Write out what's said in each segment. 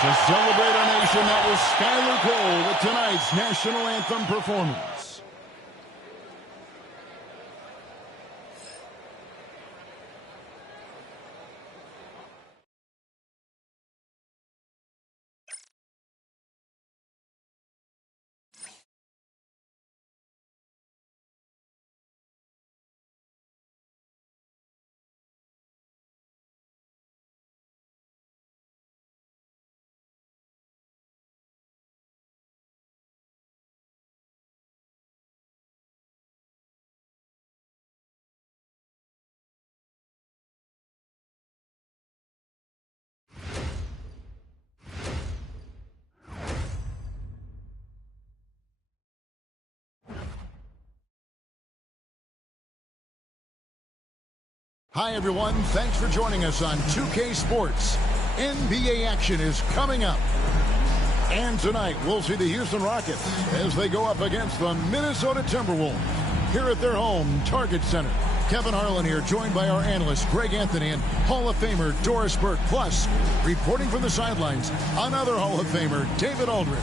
To celebrate our nation, that was Skylar Cole with tonight's national anthem performance. Hi, everyone. Thanks for joining us on 2K Sports. NBA action is coming up. And tonight, we'll see the Houston Rockets as they go up against the Minnesota Timberwolves here at their home, Target Center. Kevin Harlan here, joined by our analyst, Greg Anthony, and Hall of Famer Doris Burke. Plus, reporting from the sidelines, another Hall of Famer, David Aldridge.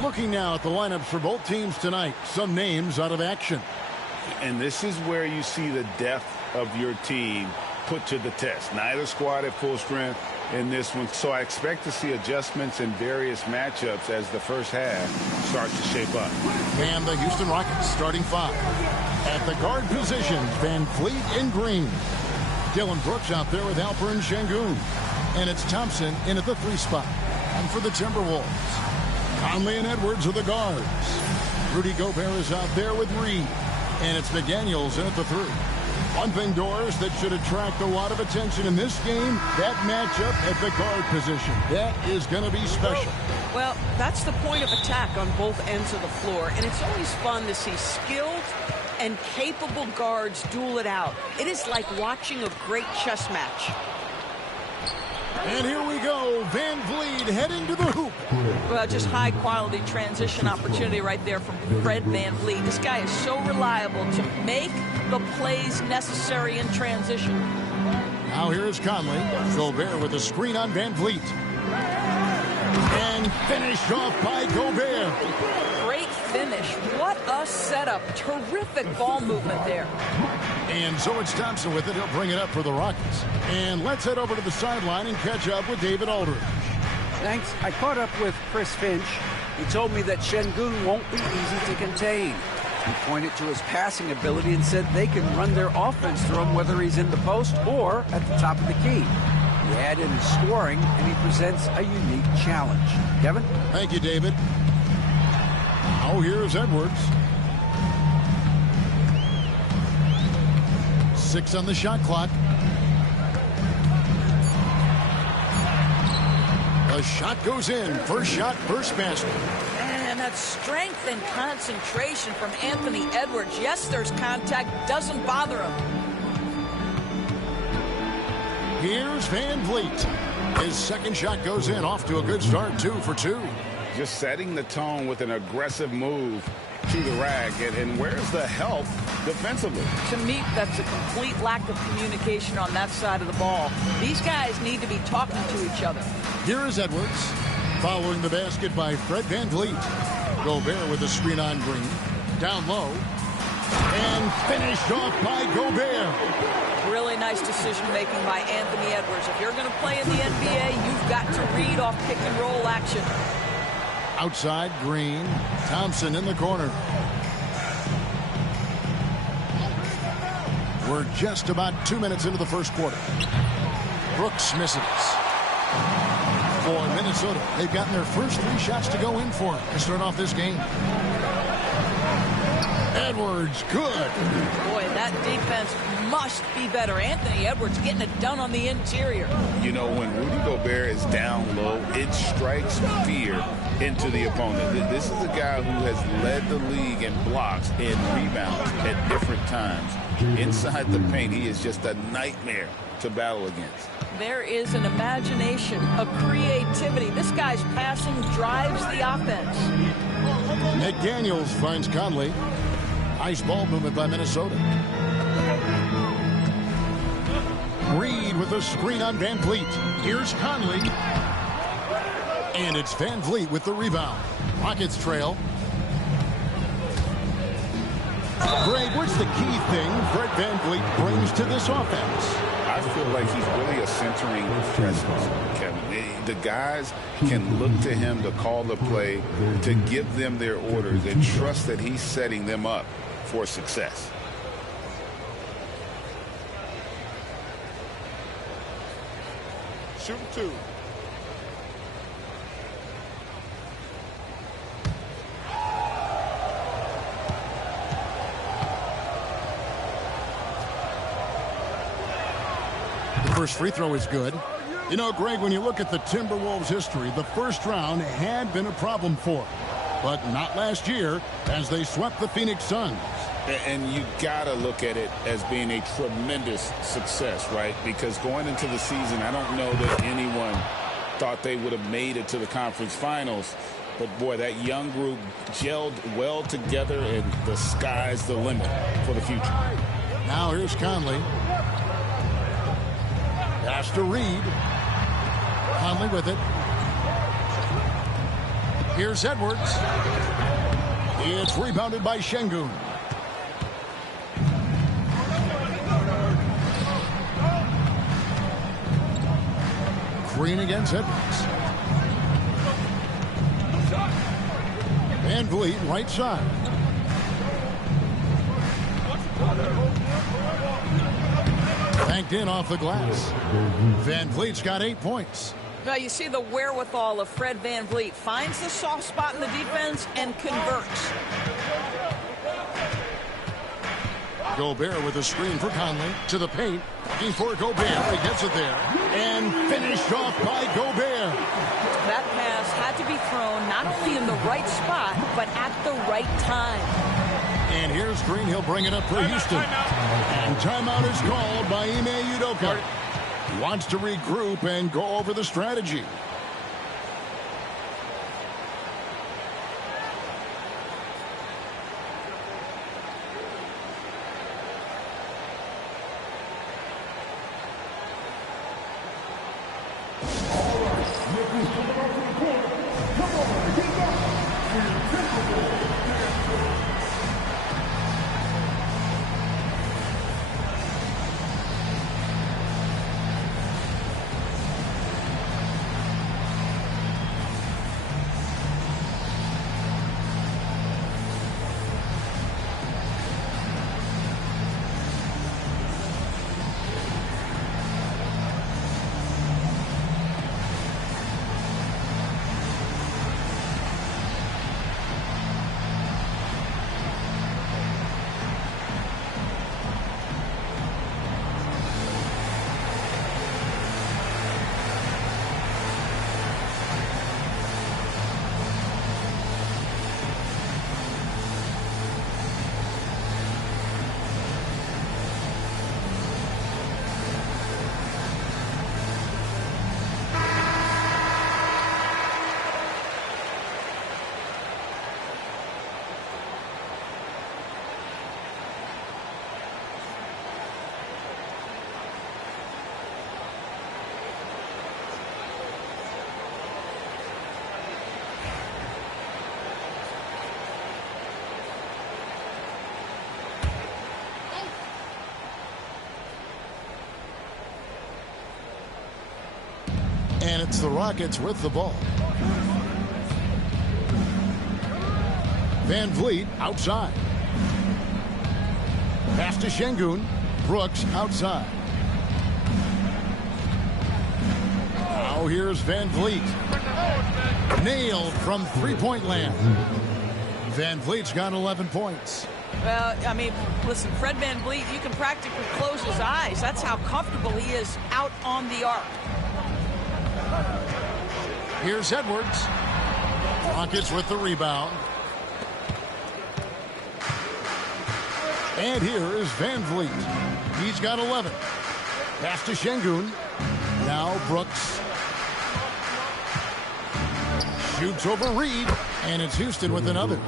Looking now at the lineups for both teams tonight, some names out of action. And this is where you see the depth of your team put to the test. Neither squad at full strength in this one. So I expect to see adjustments in various matchups as the first half starts to shape up. And the Houston Rockets starting five. At the guard positions, Van Fleet and Green. Dylan Brooks out there with Alperen Şengün. And it's Thompson in at the 3 spot. And for the Timberwolves, Conley and Edwards are the guards. Rudy Gobert is out there with Reed. And it's McDaniels in at the 3. One thing, Doris, that should attract a lot of attention in this game, that matchup at the guard position. That is going to be special. Well, that's the point of attack on both ends of the floor. And it's always fun to see skilled and capable guards duel it out. It is like watching a great chess match. And here we go. Van Vliet heading to the hoop. Well, just high-quality transition opportunity right there from Fred Van Vliet. This guy is so reliable to make the plays necessary in transition. Now here's Conley. Gobert with a screen on Van Vliet. And finished off by Gobert. Great finish. What a setup. Terrific ball movement there. And so it's Thompson with it. He'll bring it up for the Rockets. And let's head over to the sideline and catch up with David Aldridge. Thanks. I caught up with Chris Finch. He told me that Şengün won't be easy to contain. He pointed to his passing ability and said they can run their offense through him whether he's in the post or at the top of the key. He added his scoring, and he presents a unique challenge. Kevin? Thank you, David. Oh, here's Edwards. 6 on the shot clock. The shot goes in. First shot, first basket. And that strength and concentration from Anthony Edwards. Yes, there's contact. Doesn't bother him. Here's Van Vliet. His second shot goes in. Off to a good start. 2 for 2. Just setting the tone with an aggressive move to the rack. And where's the help defensively? To me, that's a complete lack of communication on that side of the ball. These guys need to be talking to each other. Here is Edwards. Following the basket by Fred Van Vliet. Gobert with a screen on Green. Down low. And finished off by Gobert. Really nice decision-making by Anthony Edwards. If you're going to play in the NBA, you've got to read off pick-and-roll action. Outside, Green. Thompson in the corner. We're just about 2 minutes into the first quarter. Brooks misses. For Minnesota, they've gotten their first 3 shots to go in for it to start off this game. Edwards, good. Boy, that defense must be better. Anthony Edwards getting it done on the interior. You know, when Rudy Gobert is down low, it strikes fear into the opponent. This is a guy who has led the league in blocks and rebounds at different times. Inside the paint, he is just a nightmare to battle against. There is an imagination, a creativity. This guy's passing drives the offense. McDaniels finds Conley. Nice ball movement by Minnesota. Reed with a screen on Van Vliet. Here's Conley. And it's Van Vliet with the rebound. Rockets trail. Greg, what's the key thing Fred Van Vliet brings to this offense? I feel like he's really a centering presence, Kevin. The guys can look to him to call the play, to give them their orders, and trust that he's setting them up for success. Shoot two. First free throw is good. You know, Greg, when you look at the Timberwolves' history, the first round had been a problem for them. But not last year, as they swept the Phoenix Suns. And you got to look at it as being a tremendous success, right? Because going into the season, I don't know that anyone thought they would have made it to the conference finals. But, boy, that young group gelled well together, and the sky's the limit for the future. Now here's Conley. Pass to Reed. Conley with it. Here's Edwards. It's rebounded by Şengün. Green against Edwards. Van Vliet right side. Banked in off the glass. Van Vliet's got 8 points. Now you see the wherewithal of Fred Van Vliet. Finds the soft spot in the defense and converts. Gobert with a screen for Conley. To the paint. Looking for Gobert. He gets it there. And finished off by Gobert. That pass had to be thrown not only in the right spot, but at the right time. And here's Green. He'll bring it up for Houston. And timeout is called by Ime Udoka. He wants to regroup and go over the strategy. And it's the Rockets with the ball. Van Vliet outside. Pass to Şengün. Brooks outside. Now here's Van Vliet. Nailed from three-point land. Van Vliet's got 11 points. Well, I mean, listen, Fred Van Vliet, you can practically close his eyes. That's how comfortable he is out on the arc. Here's Edwards. Rockets with the rebound. And here is Van Vliet. He's got 11. Pass to Şengün. Now Brooks. Shoots over Reed. And it's Houston with another.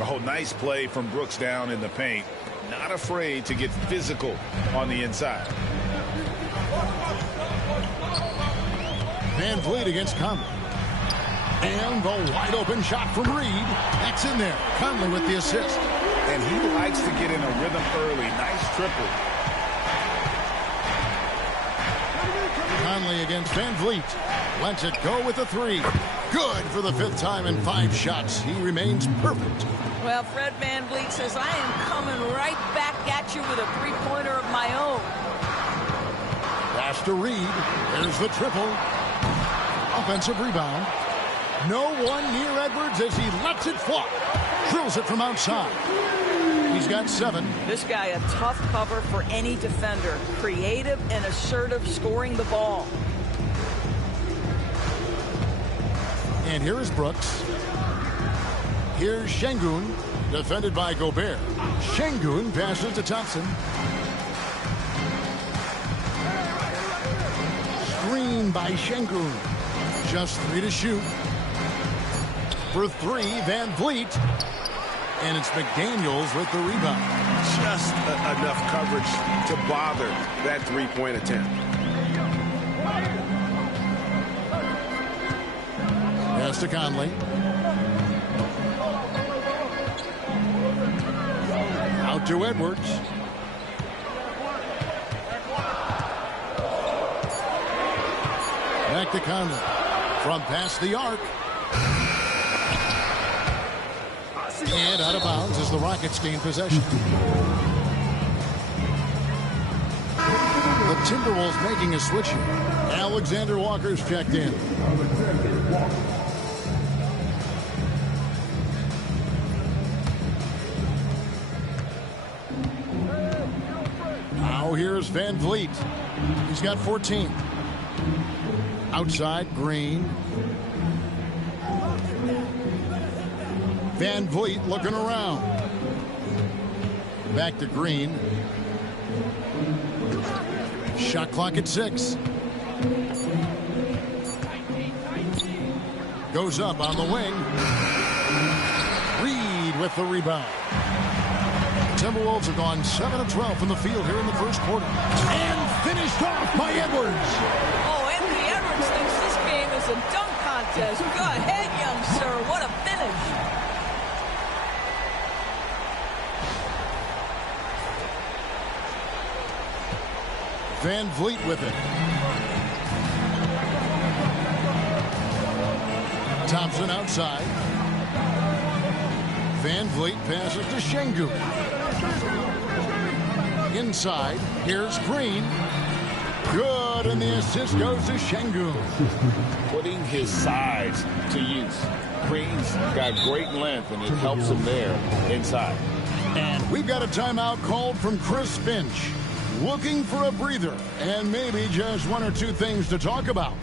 Oh, nice play from Brooks down in the paint. Not afraid to get physical on the inside. Van Vliet against Conley. And the wide open shot from Reed. That's in there. Conley with the assist. And he likes to get in a rhythm early. Nice triple. Conley against Van Vliet. Lets it go with a three. Good for the 5th time in 5 shots. He remains perfect. Well, Fred Van Vliet says, I am coming right back at you with a three-pointer of my own. Pass to Reed. There's the triple. Offensive rebound. No one near Edwards as he lets it fly. Drills it from outside. He's got 7. This guy a tough cover for any defender. Creative and assertive scoring the ball. And here is Brooks. Here's Şengün, defended by Gobert. Şengün passes to Thompson. Screen by Şengün. Just 3 to shoot. For 3, Van Vliet. And it's McDaniels with the rebound. Just enough coverage to bother that three-point attempt. Pass to Conley. Out to Edwards. Back to Conley. From past the arc. And out of bounds as the Rockets gain possession. The Timberwolves making a switch here. Alexander Walker's checked in. Now here's Van Vliet. He's got 14. Outside, Green. Van Vliet looking around. Back to Green. Shot clock at 6. Goes up on the wing. Reed with the rebound. Timberwolves have gone 7 of 12 from the field here in the first quarter. And finished off by Edwards. Oh, Anthony Edwards thinks this game is a dunk contest. Go ahead, young sir. What a finish. Van Vliet with it. Thompson outside. Van Vliet passes to Şengün. Inside, here's Green. Good, and the assist goes to Şengün. Putting his size to use. Green's got great length, and it helps him there inside. And we've got a timeout called from Chris Finch. Looking for a breather and maybe just 1 or 2 things to talk about.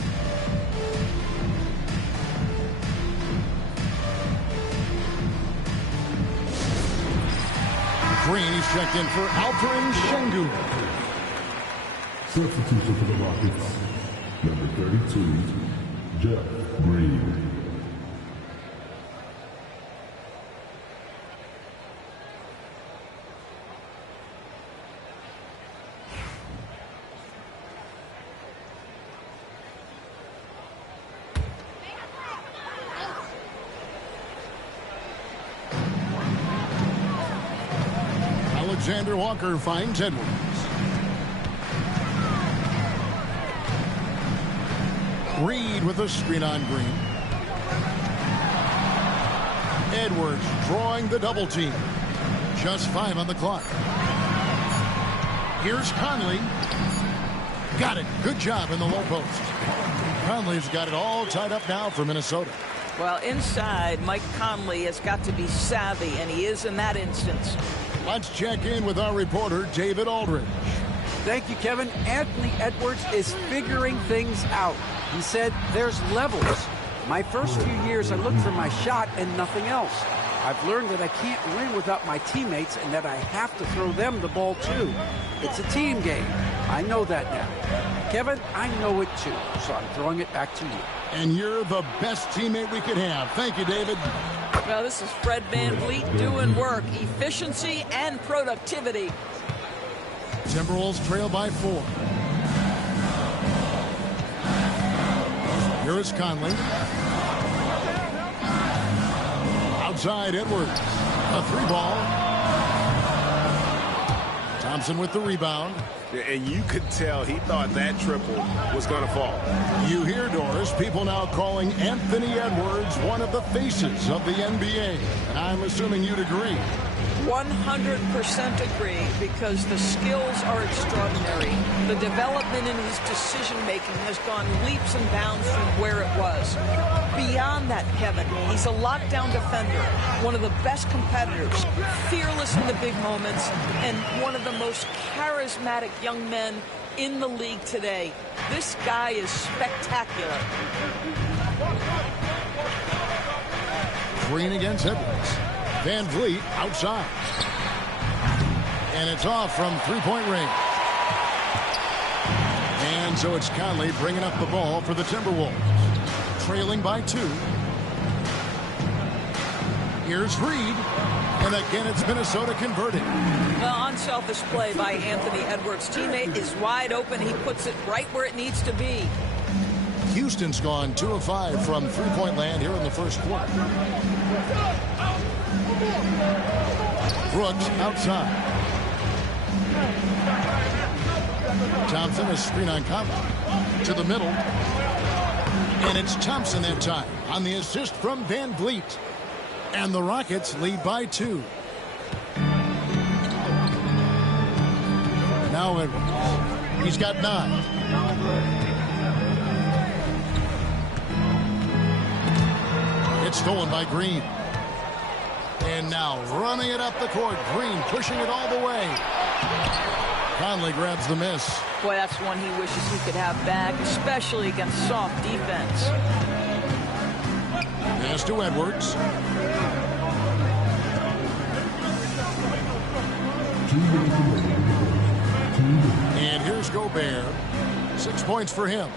Green is checked in for Alperen Şengün. Substitution for the Rockets, number 32, Jeff Green. Alexander Walker finds Edwards. Reed with a screen on Green. Edwards drawing the double team. Just 5 on the clock. Here's Conley. Got it. Good job in the low post. Conley's got it all tied up now for Minnesota. Well, inside, Mike Conley has got to be savvy, and he is in that instance. Let's check in with our reporter, David Aldridge. Thank you, Kevin. Anthony Edwards is figuring things out. He said there's levels. My first few years, I looked for my shot and nothing else. I've learned that I can't win without my teammates and that I have to throw them the ball, too. It's a team game. I know that now. Kevin, I know it, too, so I'm throwing it back to you. And you're the best teammate we could have. Thank you, David. Well, this is Fred Van Vliet doing work, efficiency and productivity. Timberwolves trail by 4. Here is Conley. inside Edwards. A three ball. Thompson with the rebound. And you could tell he thought that triple was going to fall. You hear, Doris, people now calling Anthony Edwards one of the faces of the NBA. And I'm assuming you'd agree. 100% agree, because the skills are extraordinary. The development in his decision-making has gone leaps and bounds from where it was. Beyond that, Kevin, he's a lockdown defender, one of the best competitors, fearless in the big moments, and one of the most charismatic young men in the league today. This guy is spectacular. Green against Edwards. Van Vliet outside. And it's off from three-point range. And so it's Conley bringing up the ball for the Timberwolves. Trailing by 2. Here's Reed. And again, it's Minnesota converting. Well, unselfish play by Anthony Edwards. Teammate is wide open. He puts it right where it needs to be. Houston's gone 2 of 5 from three-point land here in the first quarter. Brooks outside. Thompson, a screen on Conley. To the middle. And it's Thompson that time on the assist from Van Vliet. And the Rockets lead by 2. Now Edwards. He's got 9. It's stolen by Green. And now running it up the court. Green pushing it all the way. Conley grabs the miss. Boy, that's one he wishes he could have back, especially against soft defense. Pass to Edwards. And here's Gobert. 6 points for him.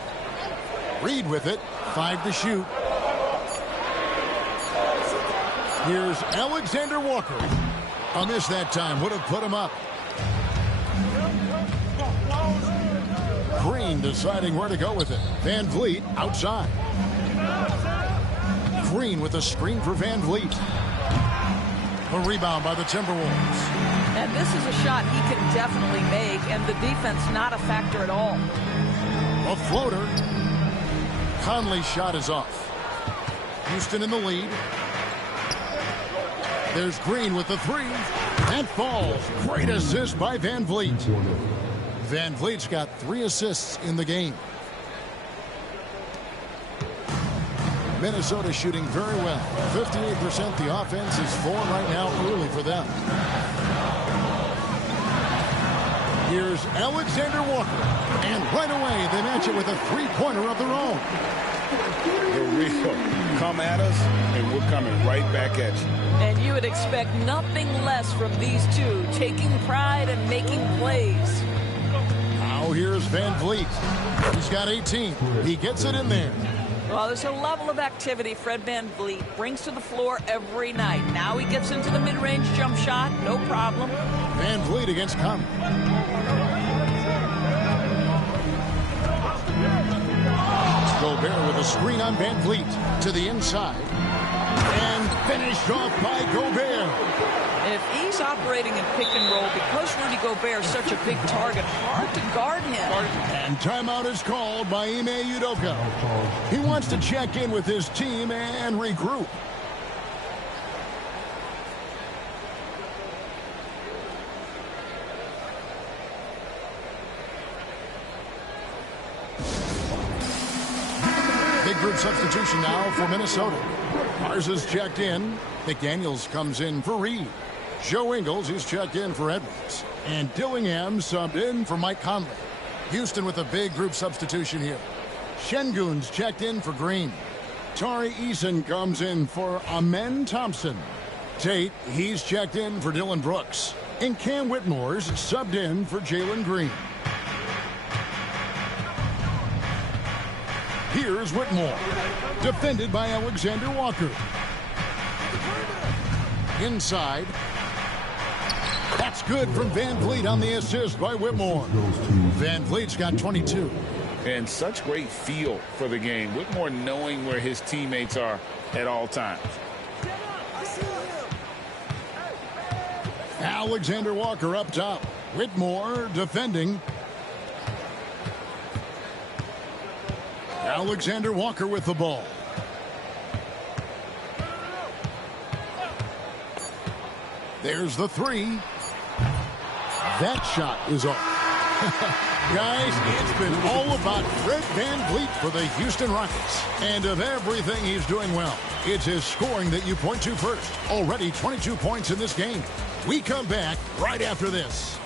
Reed with it. 5 to shoot. Here's Alexander Walker. A miss that time. Would have put him up. Green deciding where to go with it. Van Vliet outside. Green with a screen for Van Vliet. A rebound by the Timberwolves. And this is a shot he can definitely make, and the defense not a factor at all. A floater. Conley's shot is off. Houston in the lead. There's Green with the 3. And falls. Great assist by Van Vliet. Van Vliet's got 3 assists in the game. Minnesota shooting very well. 58%. The offense is falling right now early for them. Here's Alexander Walker. And right away, they match it with a three-pointer of their own. The real. Come at us, and we're coming right back at you. And you would expect nothing less from these two, taking pride and making plays. Now here's Van Vliet. He's got 18. He gets it in there. Well, there's a level of activity Fred Van Vliet brings to the floor every night. Now he gets into the mid-range jump shot, no problem. Van Vliet against Conley. Gobert with a screen on Van Vliet to the inside. And finished off by Gobert. If he's operating in pick and roll, because Rudy Gobert is such a big target, hard to guard him. And timeout is called by Ime Udoka. He wants to check in with his team and regroup. Big group substitution now for Minnesota. Mars is checked in. McDaniels comes in for Reed. Joe Ingles is checked in for Edwards. And Dillingham subbed in for Mike Conley. Houston with a big group substitution here. Şengün's checked in for Green. Tari Eason comes in for Amen Thompson. Tate, he's checked in for Dylan Brooks. And Cam Whitmore's subbed in for Jalen Green. Here's Whitmore. Defended by Alexander Walker. Inside. That's good from Van Vliet on the assist by Whitmore. Van Vliet's got 22. And such great feel for the game. Whitmore knowing where his teammates are at all times. Alexander Walker up top. Whitmore defending. Alexander Walker with the ball. There's the three. That shot is off. Guys, it's been all about Fred VanVleet for the Houston Rockets. And of everything he's doing well, it's his scoring that you point to first. Already 22 points in this game. We come back right after this.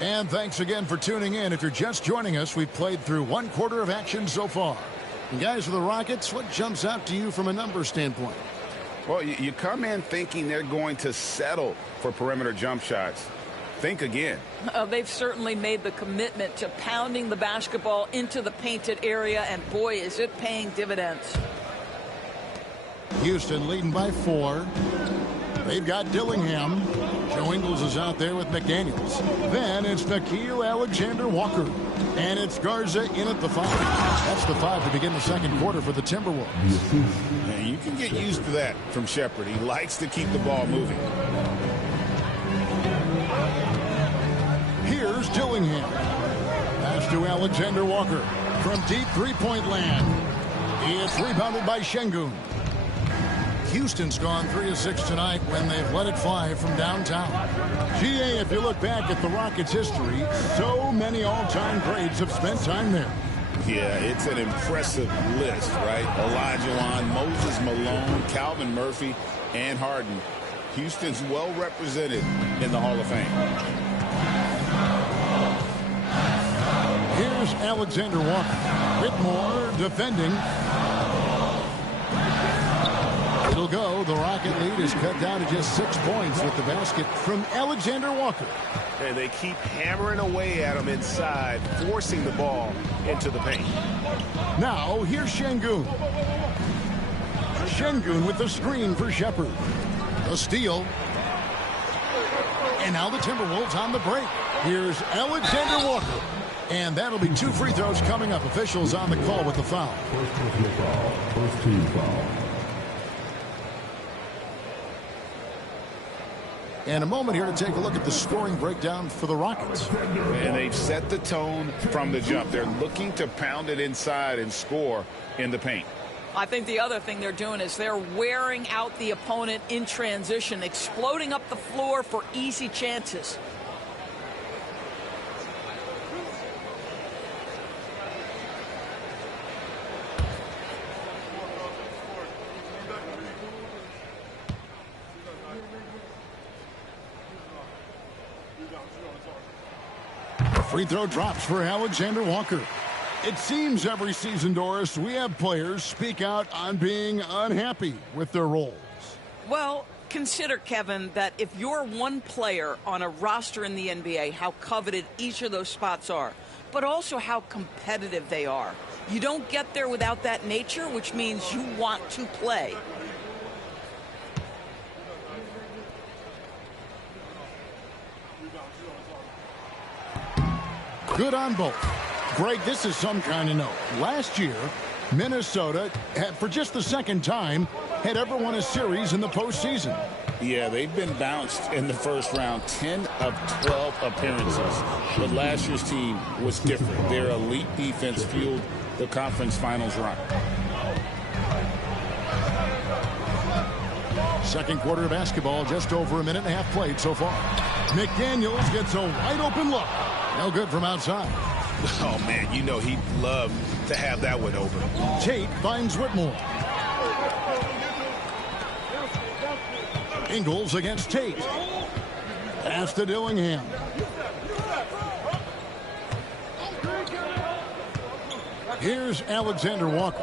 And thanks again for tuning in. If you're just joining us, we've played through one quarter of action so far. And guys, for the Rockets, what jumps out to you from a numbers standpoint? Well, you come in thinking they're going to settle for perimeter jump shots. Think again. They've certainly made the commitment to pounding the basketball into the painted area, and boy, is it paying dividends. Houston leading by 4. They've got Dillingham. Joe Ingles is out there with McDaniels. Then it's Nickeil Alexander-Walker. And it's Garza in at the 5. That's the 5 to begin the second quarter for the Timberwolves. Yeah, you can get used to that from Shepherd. He likes to keep the ball moving. Here's Dillingham. Pass to Alexander-Walker from deep three-point land. It's rebounded by Şengün. Houston's gone 3 of 6 tonight when they've let it fly from downtown. GA, if you look back at the Rockets' history, so many all-time greats have spent time there. Yeah, it's an impressive list, right? Olajuwon, Moses Malone, Calvin Murphy, and Harden. Houston's well represented in the Hall of Fame. Here's Alexander Walker. Whitmore defending. It'll go. The Rocket lead is cut down to just 6 points with the basket from Alexander Walker. And they keep hammering away at him inside, forcing the ball into the paint. Now, here's Şengün. Şengün with the screen for Shepherd. The steal. And now the Timberwolves on the break. Here's Alexander Walker. And that'll be 2 free throws coming up. Officials on the call with the foul. First team foul. And a moment here to take a look at the scoring breakdown for the Rockets. And they've set the tone from the jump. They're looking to pound it inside and score in the paint. I think the other thing they're doing is they're wearing out the opponent in transition, exploding up the floor for easy chances. Free throw drops for Alexander Walker. It seems every season, Doris, we have players speak out on being unhappy with their roles. Well, consider, Kevin, that if you're one player on a roster in the NBA, how coveted each of those spots are, but also how competitive they are. You don't get there without that nature, which means you want to play. Good on both. Greg, this is some kind of note. Last year, Minnesota, for just the second time, had ever won a series in the postseason. Yeah, they've been bounced in the first round, 10 of 12 appearances. But last year's team was different. Their elite defense fueled the conference finals run. Second quarter of basketball, just over a minute and a half played so far. McDaniels gets a wide open look. No good from outside. Oh, man, you know he'd love to have that one open. Tate finds Whitmore. Ingles against Tate. Pass to Dillingham. Here's Alexander Walker.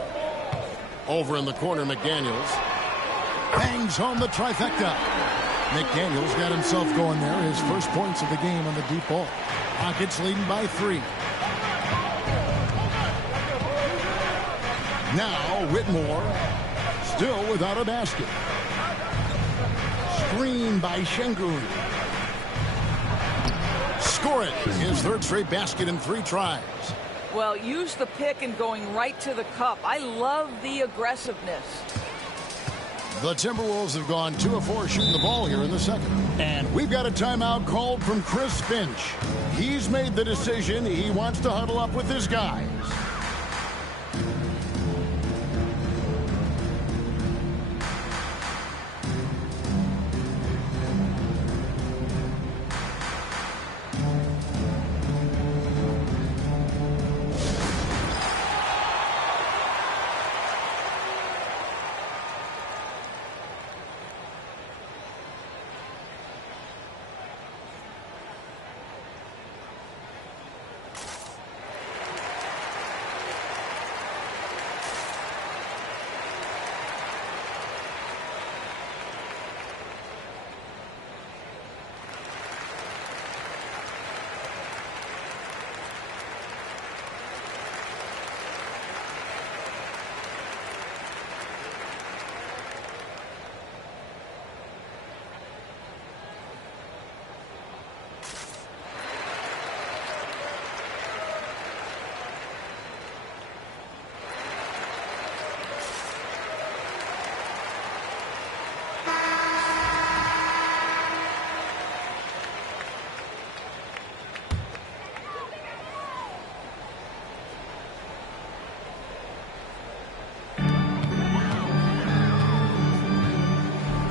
Over in the corner, McDaniels. Bangs home the trifecta. McDaniels got himself going there. His first points of the game on the deep ball. Rockets leading by 3. Now Whitmore, still without a basket. Screen by Şengün. Score it. His third straight basket in 3 tries. Well, use the pick and going right to the cup. I love the aggressiveness. The Timberwolves have gone 2 of 4 shooting the ball here in the second. And we've got a timeout called from Chris Finch. He's made the decision. He wants to huddle up with his guys.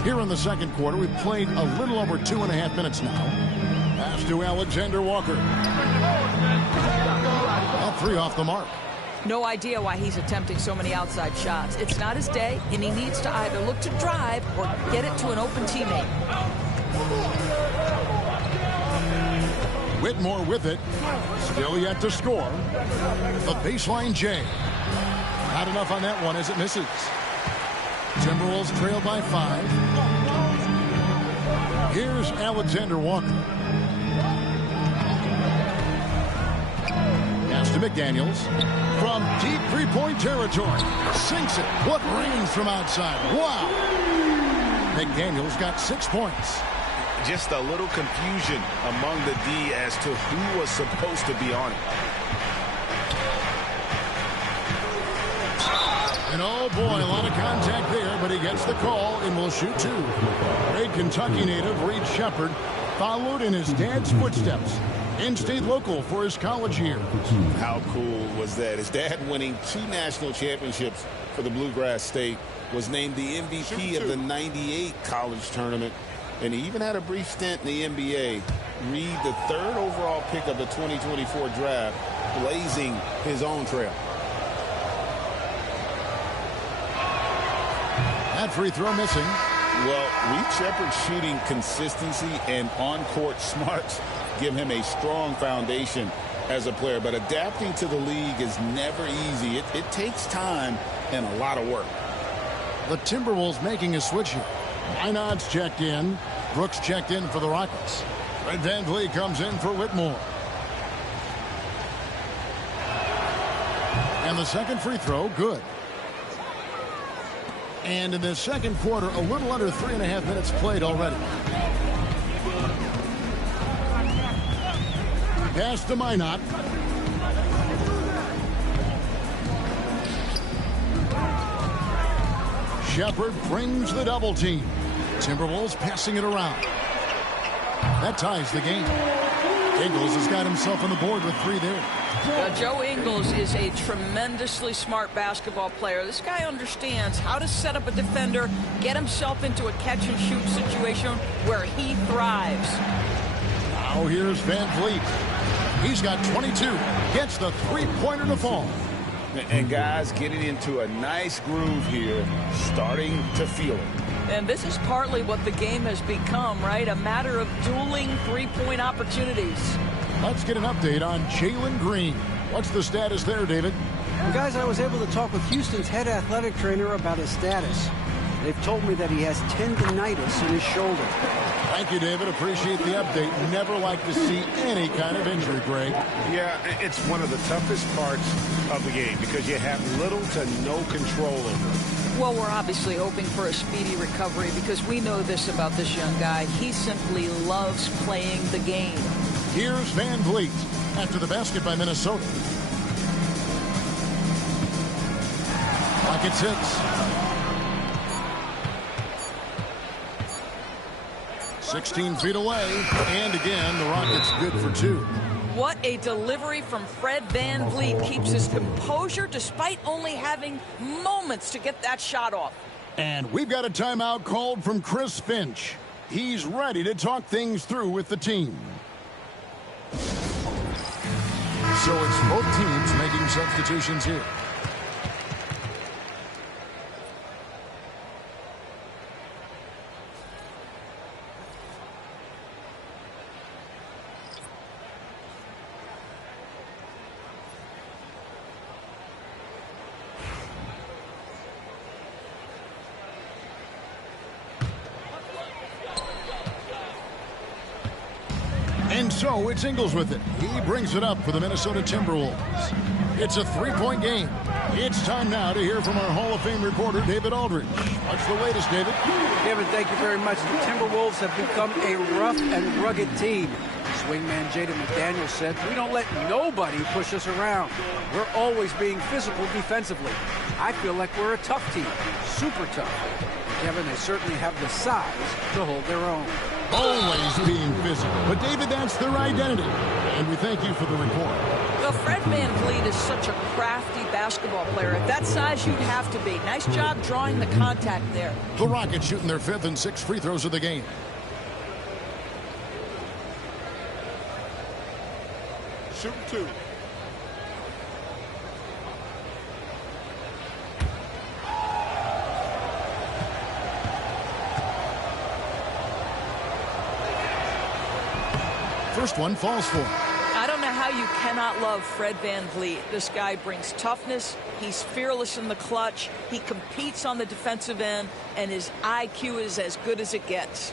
Here in the second quarter, we've played a little over 2.5 minutes now. Pass to Alexander Walker. All 3 off the mark. No idea why he's attempting so many outside shots. It's not his day, and he needs to either look to drive or get it to an open teammate. Whitmore with it. Still yet to score. The baseline J. Not enough on that one as it misses. Timberwolves trail by 5. Here's Alexander Walker. Pass to McDaniels. From deep 3-point territory. Sinks it. What range from outside. Wow. McDaniels got 6 points. Just a little confusion among the D as to who was supposed to be on it. And oh boy, a lot of contact there, but he gets the call and will shoot 2. Great Kentucky native Reed Shepherd followed in his dad's footsteps. In-state local for his college year. How cool was that? His dad winning 2 national championships for the Bluegrass State, was named the MVP of the '98 college tournament, and he even had a brief stint in the NBA. Reed, the 3rd overall pick of the 2024 draft, blazing his own trail. That free throw missing. Well, Reed Shepherd's shooting consistency and on-court smarts give him a strong foundation as a player, but adapting to the league is never easy. It takes time and a lot of work. The Timberwolves making a switch here. Minod's checked in. Brooks checked in for the Rockets. Fred VanVleet comes in for Whitmore. And the second free throw, good. And in the second quarter, a little under 3.5 minutes played already. Pass to Minot. Shepherd brings the double team. Timberwolves passing it around. That ties the game. Ingles has got himself on the board with 3 there. Joe Ingles is a tremendously smart basketball player. This guy understands how to set up a defender, get himself into a catch-and-shoot situation where he thrives. Now here's VanVleet. He's got 22. Gets the 3-pointer to fall. And guys getting into a nice groove here, starting to feel it. And this is partly what the game has become, right? A matter of dueling 3-point opportunities. Let's get an update on Jalen Green. What's the status there, David? Well, guys, I was able to talk with Houston's head athletic trainer about his status. They've told me that he has tendinitis in his shoulder. Thank you, David. Appreciate the update. Never like to see any kind of injury, Greg. Yeah, it's one of the toughest parts of the game because you have little to no control over it. Well, we're obviously hoping for a speedy recovery because we know this about this young guy. He simply loves playing the game. Here's Van Vliet after the basket by Minnesota. Clock at 6. 16 feet away, and again, the Rockets good for 2. What a delivery from Fred Van Vliet. Keeps his composure despite only having moments to get that shot off. And we've got a timeout called from Chris Finch. He's ready to talk things through with the team. So it's both teams making substitutions here. And so it's Ingles with it. He brings it up for the Minnesota Timberwolves. It's a three-point game. It's time now to hear from our Hall of Fame reporter, David Aldridge. What's the latest, David? Kevin, thank you very much. The Timberwolves have become a rough and rugged team. Swingman Jaden McDaniels said, "We don't let nobody push us around. We're always being physical defensively. I feel like we're a tough team, super tough." Kevin, they certainly have the size to hold their own. Always being physical. But, David, that's their identity. And we thank you for the report. Well, Fred Van Vliet is such a crafty basketball player. At that size, you'd have to be. Nice job drawing the contact there. The Rockets shooting their 5th and 6th free throws of the game. Shoot 2. First one falls for him. I don't know how you cannot love Fred Van Vliet. This guy brings toughness. He's fearless in the clutch. He competes on the defensive end, and his IQ is as good as it gets.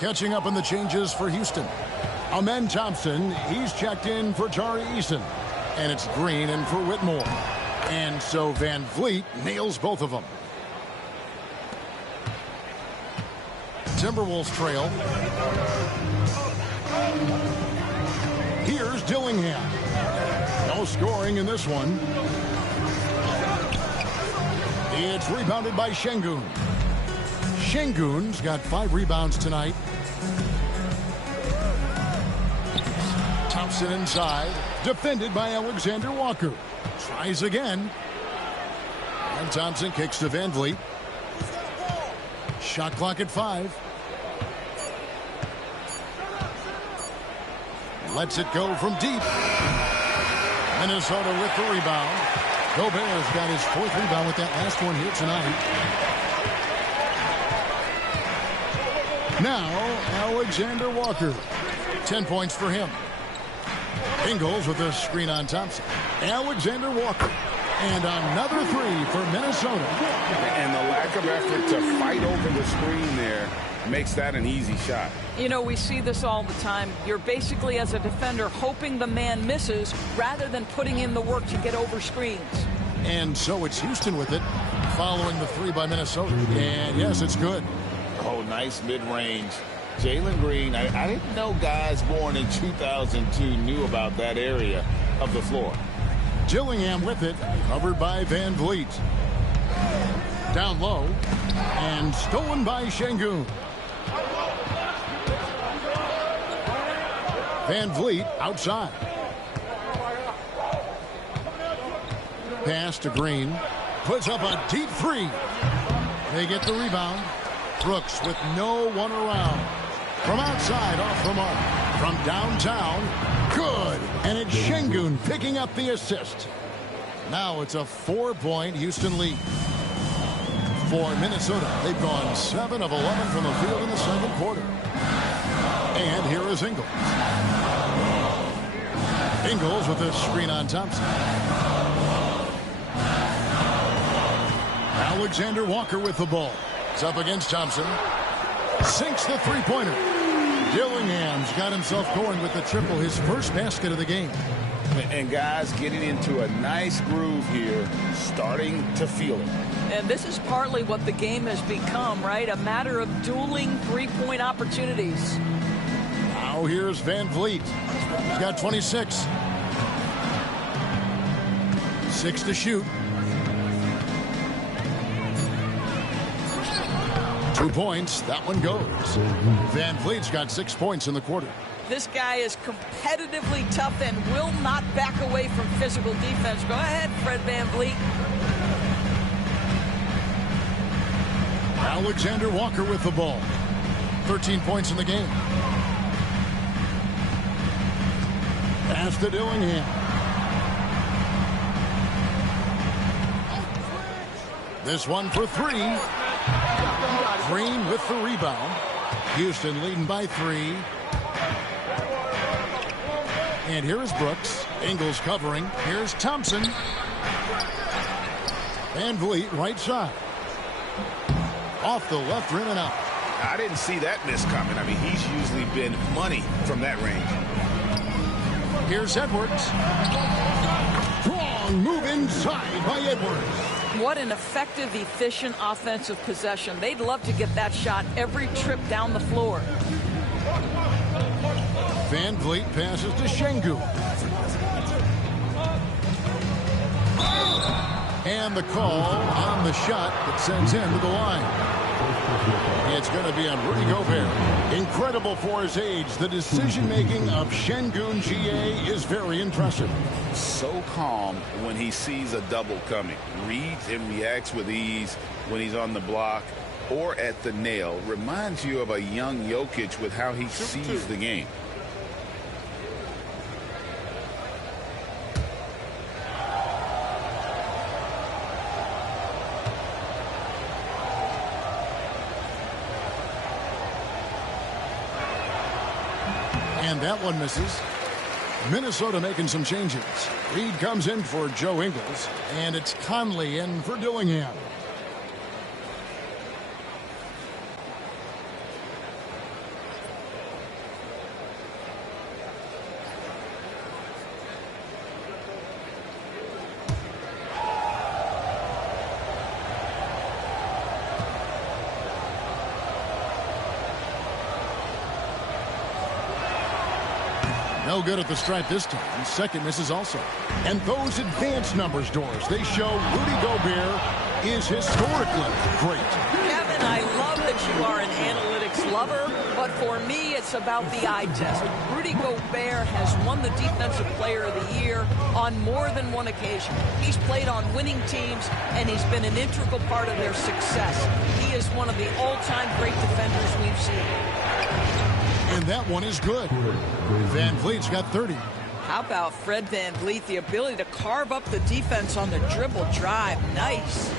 Catching up on the changes for Houston. Amen Thompson, he's checked in for Tari Eason. And it's Green in for Whitmore. And so Van Vliet nails both of them. Timberwolves trail. Here's Dillingham. No scoring in this one. It's rebounded by Şengün. Şengün's got 5 rebounds tonight. Thompson inside. Defended by Alexander Walker. Tries again. And Thompson kicks to Van Vliet. Shot clock at 5. Lets it go from deep. Minnesota with the rebound. Gobert's got his 4th rebound with that last one here tonight. Now, Alexander Walker. 10 points for him. Ingles with a screen on Thompson. Alexander Walker. And another 3 for Minnesota. And the lack of effort to fight over the screen there makes that an easy shot. You know, we see this all the time. You're basically, as a defender, hoping the man misses rather than putting in the work to get over screens. And so it's Houston with it, following the 3 by Minnesota. And yes, it's good. Oh, nice mid-range. Jalen Green, I didn't know guys born in 2002 knew about that area of the floor. Dillingham with it, covered by Van Vliet. Down low, and stolen by Şengün. Van Vliet outside. Pass to Green. Puts up a deep 3. They get the rebound. Brooks with no one around. From outside, off the mark. From downtown, good. And it's Şengün picking up the assist. Now it's a 4-point Houston lead. For Minnesota, they've gone 7 of 11 from the field in the second quarter. And here is Ingles. Ingles with a screen on Thompson. Alexander Walker with the ball. It's up against Thompson. Sinks the three-pointer. Dillingham's got himself going with the triple, his first basket of the game. And guys getting into a nice groove here, starting to feel it. And this is partly what the game has become, right? A matter of dueling three-point opportunities. Now here's Van Vliet. He's got 26. 6 to shoot. 2 points. That one goes. Van Vliet's got 6 points in the quarter. This guy is competitively tough and will not back away from physical defense. Go ahead, Fred Van Vliet. Alexander Walker with the ball. 13 points in the game. Pass to Dillingham. This one for 3. Green with the rebound. Houston leading by 3. And here is Brooks. Ingles covering. Here's Thompson. Van Vliet right side. Off the left rim and out. I didn't see that miss coming. I mean, he's usually been money from that range. Here's Edwards. Strong move inside by Edwards. What an effective, efficient offensive possession. They'd love to get that shot every trip down the floor. Van Vliet passes to Şengün. And the call on the shot that sends him to the line. It's going to be on Rudy Gobert. Incredible for his age. The decision-making of Şengün GA is very impressive. So calm when he sees a double coming. Reads and reacts with ease when he's on the block or at the nail. Reminds you of a young Jokic with how he sees the game. And that one misses. Minnesota making some changes. Reed comes in for Joe Ingles, and it's Conley in for Dillingham. No good at the stripe this time. Second misses also. And those advanced numbers, Doris, they show Rudy Gobert is historically great. Kevin, I love that you are an analytics lover, but for me, it's about the eye test. Rudy Gobert has won the Defensive Player of the Year on more than one occasion. He's played on winning teams, and he's been an integral part of their success. He is one of the all-time great defenders we've seen. And that one is good. Van Vliet's got 30. How about Fred Van Vliet, the ability to carve up the defense on the dribble drive. Nice.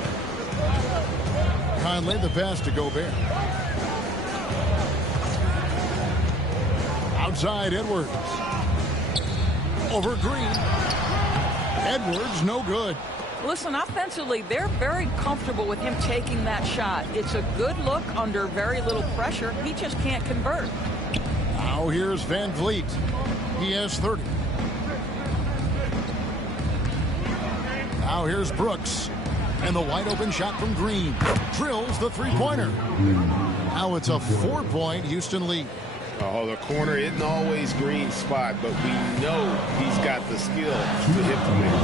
Conley the pass to Gobert. Outside Edwards. Over Green. Edwards no good. Listen, offensively, they're very comfortable with him taking that shot. It's a good look under very little pressure. He just can't convert. Now here's Van Vliet. He has 30. Now here's Brooks. And the wide open shot from Green. Drills the three-pointer. Now it's a 4-point Houston lead. Oh, the corner isn't always Green's spot, but we know he's got the skill to hit from there.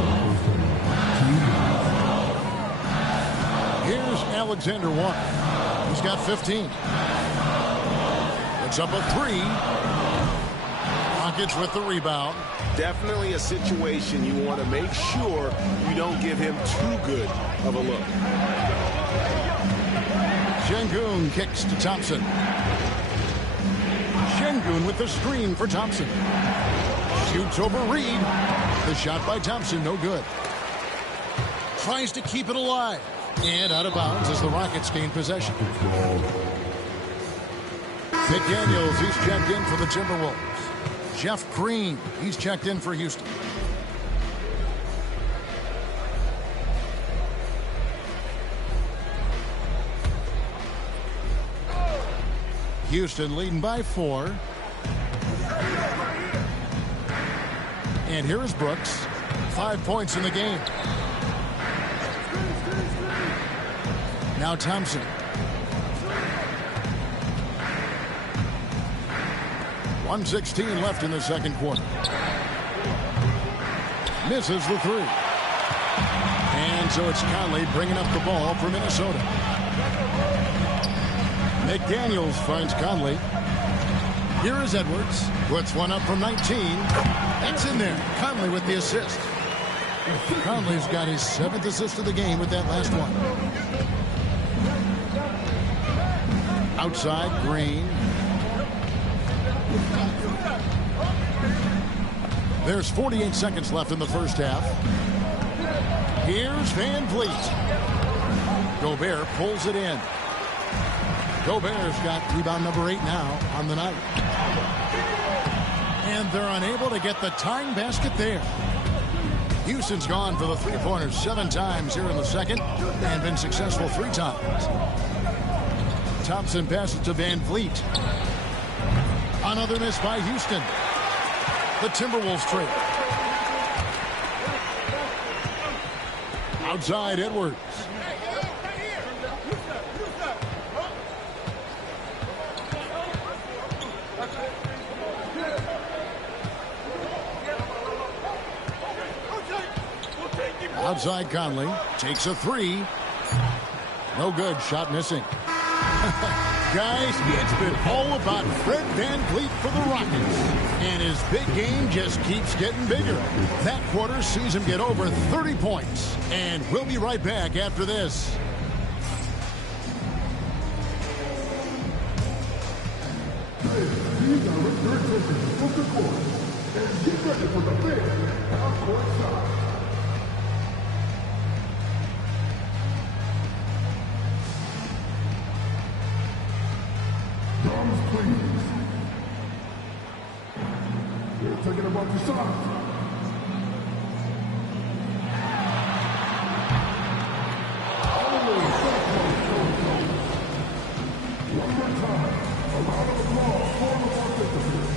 Here's Alexander Walker. He's got 15. It's up a 3. Rockets with the rebound. Definitely a situation you want to make sure you don't give him too good of a look. Şengün kicks to Thompson. Şengün with the screen for Thompson. Shoots over Reed. The shot by Thompson, no good. Tries to keep it alive. And out of bounds as the Rockets gain possession. McDaniels, he's checked in for the Timberwolves. Jeff Green, he's checked in for Houston. Houston leading by 4. And here is Brooks. 5 points in the game. Now Thompson. .116 left in the second quarter. Misses the 3. And so it's Conley bringing up the ball for Minnesota. McDaniels finds Conley. Here is Edwards. Puts one up from 19. That's in there. Conley with the assist. Conley's got his 7th assist of the game with that last one. Outside, Green. There's 48 seconds left in the first half. Here's Van Vliet. Gobert pulls it in. Gobert's got rebound number 8 now on the night. And they're unable to get the tying basket there. Houston's gone for the three-pointers 7 times here in the second and been successful 3 times. Thompson passes to Van Vliet. Another miss by Houston. The Timberwolves trade. Outside Edwards. Outside Conley. Takes a 3. No good. Shot missing. Guys, it's been all about Fred Van Vliet for the Rockets. And his big game just keeps getting bigger. That quarter sees him get over 30 points. And we'll be right back after this. These are your attention from the court. And get ready for the big half-court shot. Drums, please. They're thinking about the shot. One more time. A round of applause for the participants.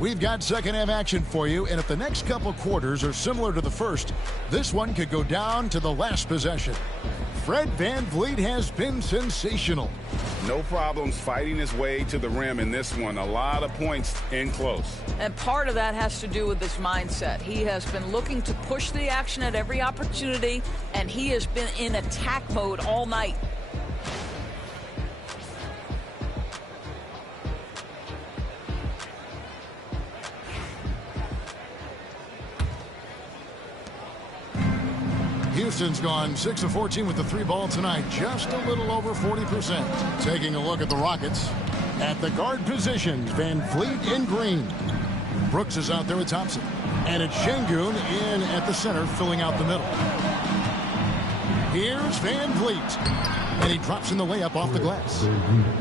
We've got second half action for you, and if the next couple quarters are similar to the first, this one could go down to the last possession. Fred Van Vliet has been sensational. No problems fighting his way to the rim in this one. A lot of points in close. And part of that has to do with his mindset. He has been looking to push the action at every opportunity, and he has been in attack mode all night. Houston's gone 6 of 14 with the 3 ball tonight, just a little over 40%. Taking a look at the Rockets. At the guard positions, Van Vliet and Green. Brooks is out there with Thompson. And it's Şengün in at the center, filling out the middle. Here's Van Vliet. And he drops in the layup off the glass.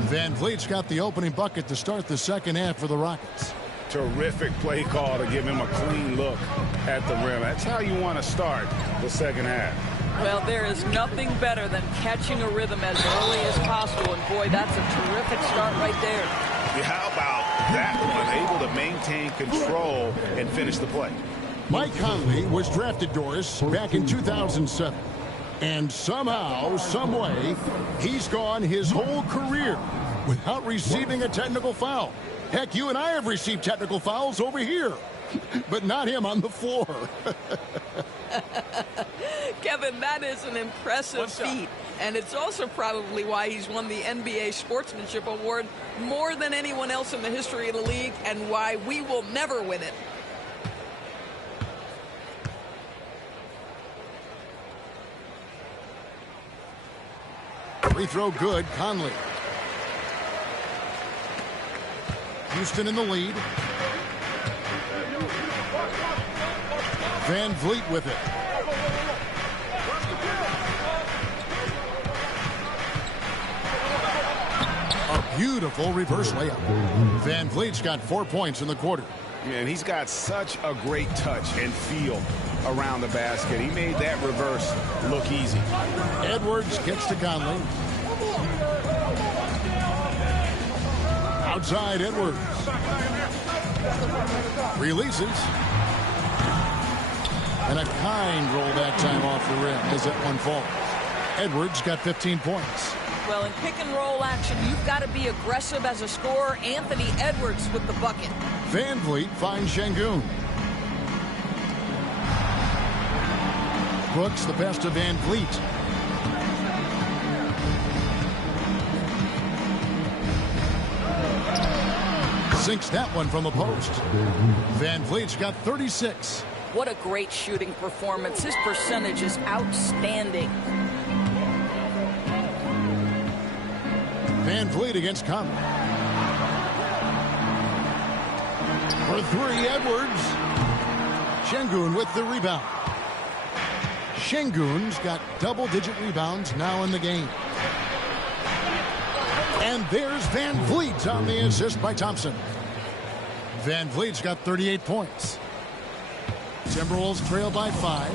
Van Vliet's got the opening bucket to start the second half for the Rockets. Terrific play call to give him a clean look at the rim. That's how you want to start the second half. Well, there is nothing better than catching a rhythm as early as possible. And, boy, that's a terrific start right there. Yeah, how about that one? Able to maintain control and finish the play. Mike Conley was drafted, Doris, back in 2007. And somehow, someway, he's gone his whole career without receiving a technical foul. Heck, you and I have received technical fouls over here. but not him on the floor. Kevin, that is an impressive feat. And it's also probably why he's won the NBA Sportsmanship Award more than anyone else in the history of the league, and why we will never win it. Free throw good, Conley. Houston in the lead. Van Vliet with it. A beautiful reverse layup. Van Vliet's got 4 points in the quarter. Yeah, and he's got such a great touch and feel around the basket. He made that reverse look easy. Edwards kicks to Conley. Outside Edwards. Releases. And a kind roll that time off the rim as that one falls. Edwards got 15 points. Well, in pick and roll action, you've got to be aggressive as a scorer. Anthony Edwards with the bucket. Van Vliet finds Şengün. Brooks the best of Van Vliet. Sinks that one from the post. Van Vliet's got 36. What a great shooting performance. His percentage is outstanding. Van Vliet against Conley. For three, Edwards. Şengün with the rebound. Şengün's got double-digit rebounds now in the game. And there's Van Vliet on the assist by Thompson. Van Vliet's got 38 points. Timberwolves trail by 5.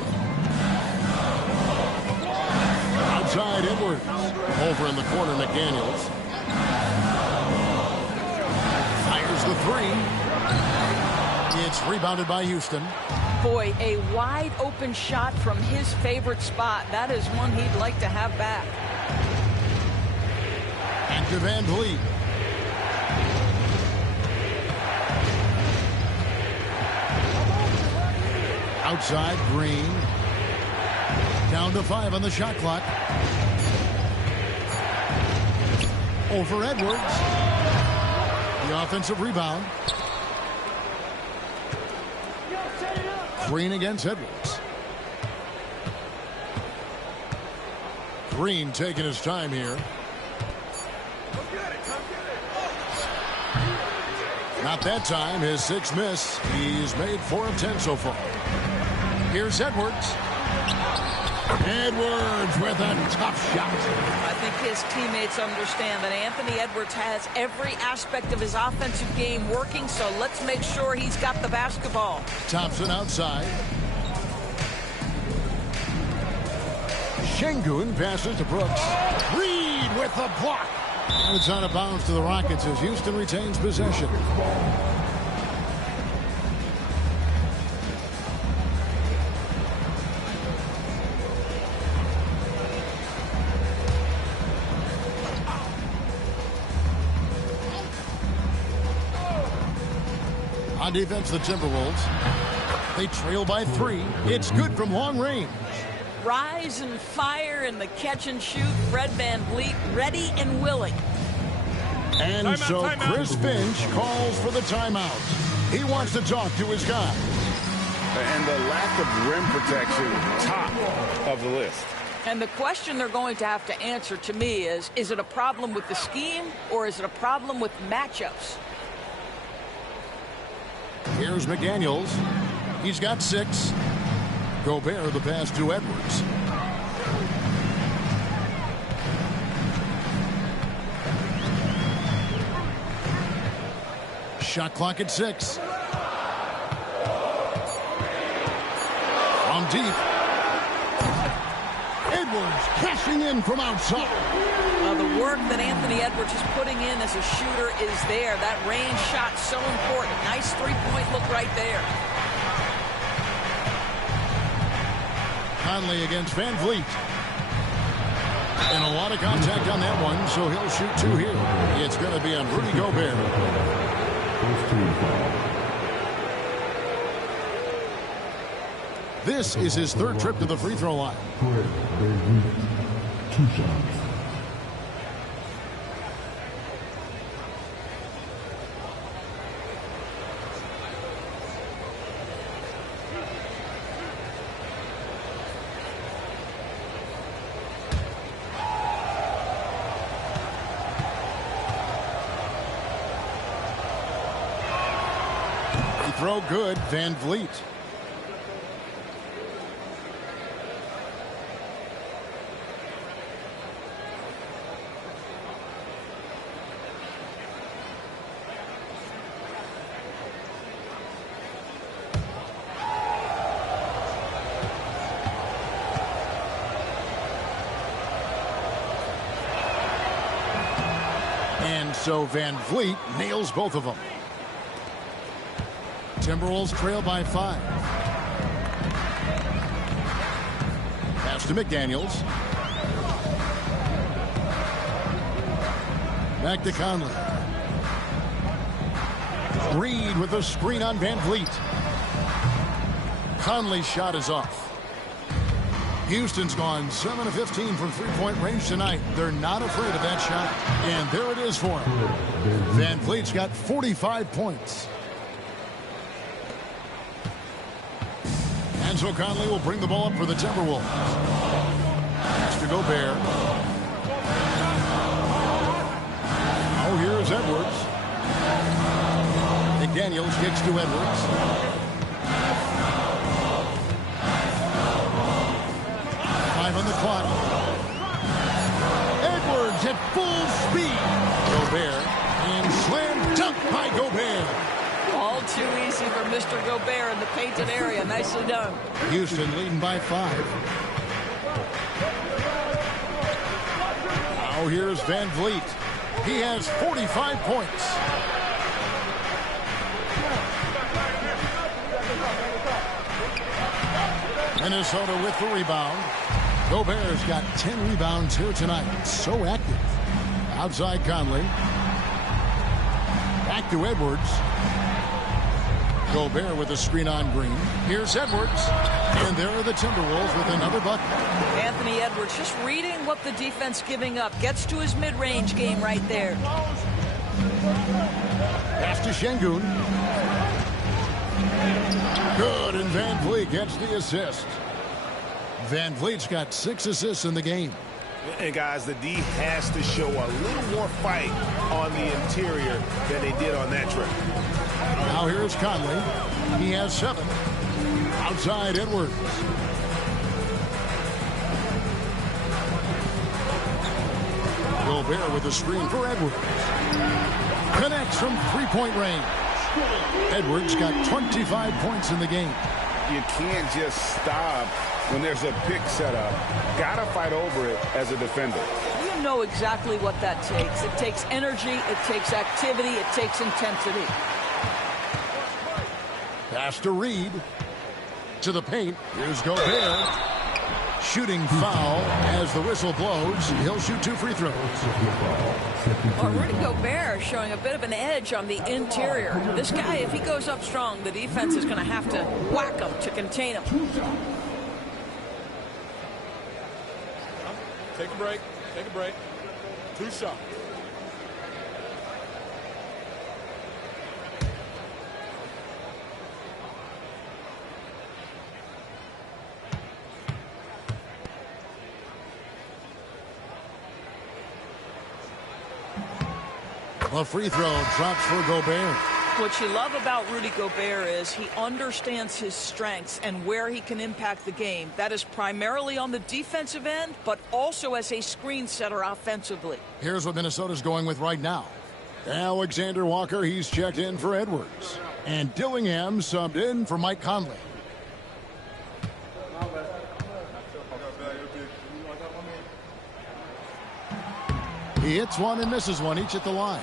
Outside Edwards. Over in the corner, McDaniels. Fires the three. It's rebounded by Houston. Boy, a wide open shot from his favorite spot. That is one he'd like to have back. And to Van Vliet. Outside Green. Down to 5 on the shot clock. Over Edwards. The offensive rebound. Green against Edwards. Green taking his time here. Not that time. His 6th miss. He's made 4 of 10 so far. Here's Edwards. Edwards with a tough shot. I think his teammates understand that Anthony Edwards has every aspect of his offensive game working, so let's make sure he's got the basketball. Thompson outside. Şengün passes to Brooks. Reed with the block. And it's out of bounds to the Rockets as Houston retains possession. On defense, the Timberwolves. They trail by 3. It's good from long range. Rise and fire in the catch and shoot. Fred Van Vliet ready and willing. And timeout, so timeout. Chris Finch calls for the timeout. He wants to talk to his guy. And the lack of rim protection, top of the list. And the question they're going to have to answer to me is it a problem with the scheme or is it a problem with matchups? Here's McDaniels. He's got 6. Gobert the pass to Edwards. Shot clock at 6. From deep. Edwards cashing in from outside. The work that Anthony Edwards is putting in as a shooter is there. That range shot so important. Nice three-point look right there. Conley against Van Vliet. And a lot of contact on that one, so he'll shoot 2 here. It's going to be on Rudy Gobert. This is his third trip to the free throw line. Fred Van 2 shots. Throw good, Van Vliet. And so Van Vliet nails both of them. Timberwolves trail by 5. Pass to McDaniels. Back to Conley. Reed with the screen on Van Vliet. Conley's shot is off. Houston's gone 7 of 15 from three-point range tonight. They're not afraid of that shot. And there it is for him. Van Vliet's got 45 points. And so Conley will bring the ball up for the Timberwolves. Pass to Gobert. Oh, here's Edwards. McDaniels kicks to Edwards. Five on the clock. Edwards at full speed. Gobert. And slam dunk by Gobert. All too easy for Mr. Gobert in the painted area. Nicely done. Houston leading by 5. Now here's Van Vliet. He has 45 points. Minnesota with the rebound. Gobert's got 10 rebounds here tonight. So active. Outside Conley. Back to Edwards. Gobert with a screen on Green. Here's Edwards. And there are the Timberwolves with another bucket. Anthony Edwards just reading what the defense giving up. Gets to his mid-range game right there. Pass to Şengün. Good, and Van Vliet gets the assist. Van Vliet's got 6 assists in the game. And guys, the D has to show a little more fight on the interior than they did on that trip. Now here's Conley. He has 7. Outside Edwards. Gobert with a screen for Edwards. Connects from three-point range. Edwards got 25 points in the game. You can't just stop when there's a pick set up. Gotta fight over it as a defender. You know exactly what that takes. It takes energy, it takes activity, it takes intensity. Pass to Reed. To the paint. Here's Gobert. Shooting foul as the whistle blows. He'll shoot 2 free throws. Well, Rudy Gobert showing a bit of an edge on the interior. This guy, if he goes up strong, the defense is going to have to whack him to contain him. Take a break. Take a break. 2 shots. A free throw drops for Gobert. What you love about Rudy Gobert is he understands his strengths and where he can impact the game. That is primarily on the defensive end, but also as a screen setter offensively. Here's what Minnesota's going with right now. Alexander Walker, he's checked in for Edwards. And Dillingham subbed in for Mike Conley. He hits one and misses one, each at the line.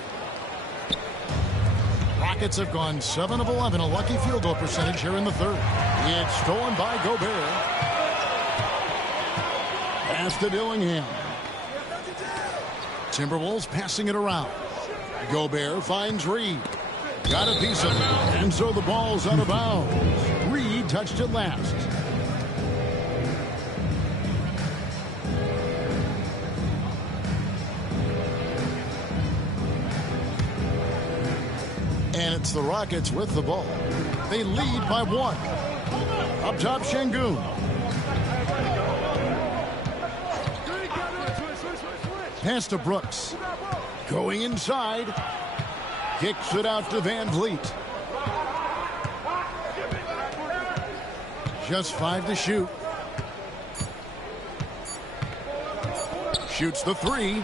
Rockets have gone 7 of 11, a lucky field goal percentage here in the third. It's stolen by Gobert. Pass to Dillingham. Timberwolves passing it around. Gobert finds Reed. Got a piece of it. And so the ball's out of bounds. Reed touched it last. It's the Rockets with the ball. They lead by 1. Up top, Şengün. Pass to Brooks. Going inside. Kicks it out to Van Vliet. Just 5 to shoot. Shoots the 3.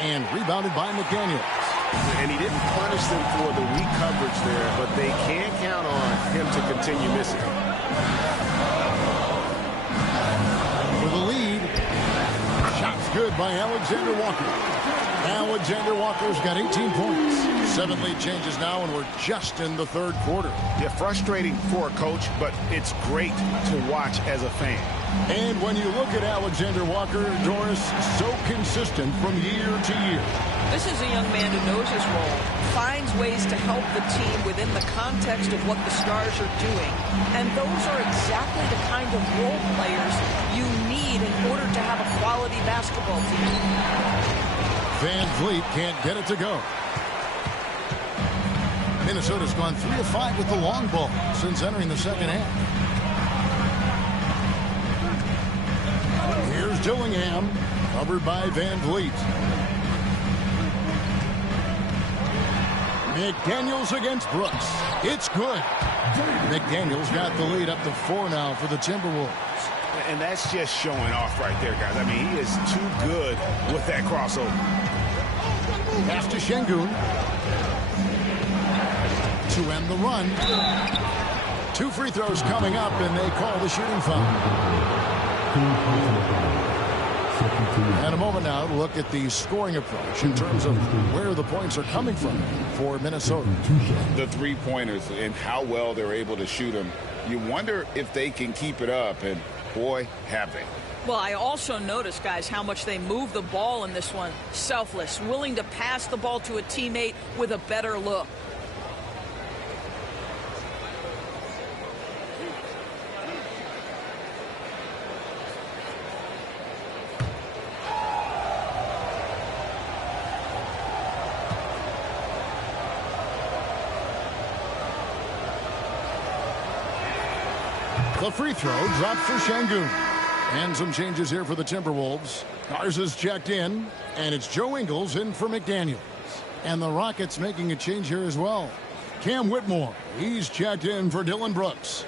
And rebounded by McDaniels. And he didn't punish them for the weak coverage there, but they can't count on him to continue missing. For the lead. Shots good by Alexander Walker. Alexander Walker's got 18 points. 7 lead changes now, and we're just in the 3rd quarter. Yeah, frustrating for a coach, but it's great to watch as a fan. And when you look at Alexander Walker, Doris, so consistent from year to year. This is a young man who knows his role, finds ways to help the team within the context of what the Stars are doing. And those are exactly the kind of role players you need in order to have a quality basketball team. Van Vliet can't get it to go. Minnesota's gone 3 of 5 with the long ball since entering the 2nd half. Here's Dillingham, covered by Van Vliet. McDaniels against Brooks. It's good. McDaniels got the lead up to 4 now for the Timberwolves. And that's just showing off right there, guys. I mean, he is too good with that crossover. Pass to Şengün. To end the run. 2 free throws coming up, and they call the shooting foul. And a moment now to look at the scoring approach in terms of where the points are coming from for Minnesota. The 3-pointers and how well they're able to shoot them. You wonder if they can keep it up, and boy, have they. Well, I also noticed, guys, how much they move the ball in this one. Selfless, willing to pass the ball to a teammate with a better look. The free throw dropped for Şengün. And some changes here for the Timberwolves. Garza's checked in, and it's Joe Ingles in for McDaniels. And the Rockets making a change here as well. Cam Whitmore, he's checked in for Dillon Brooks.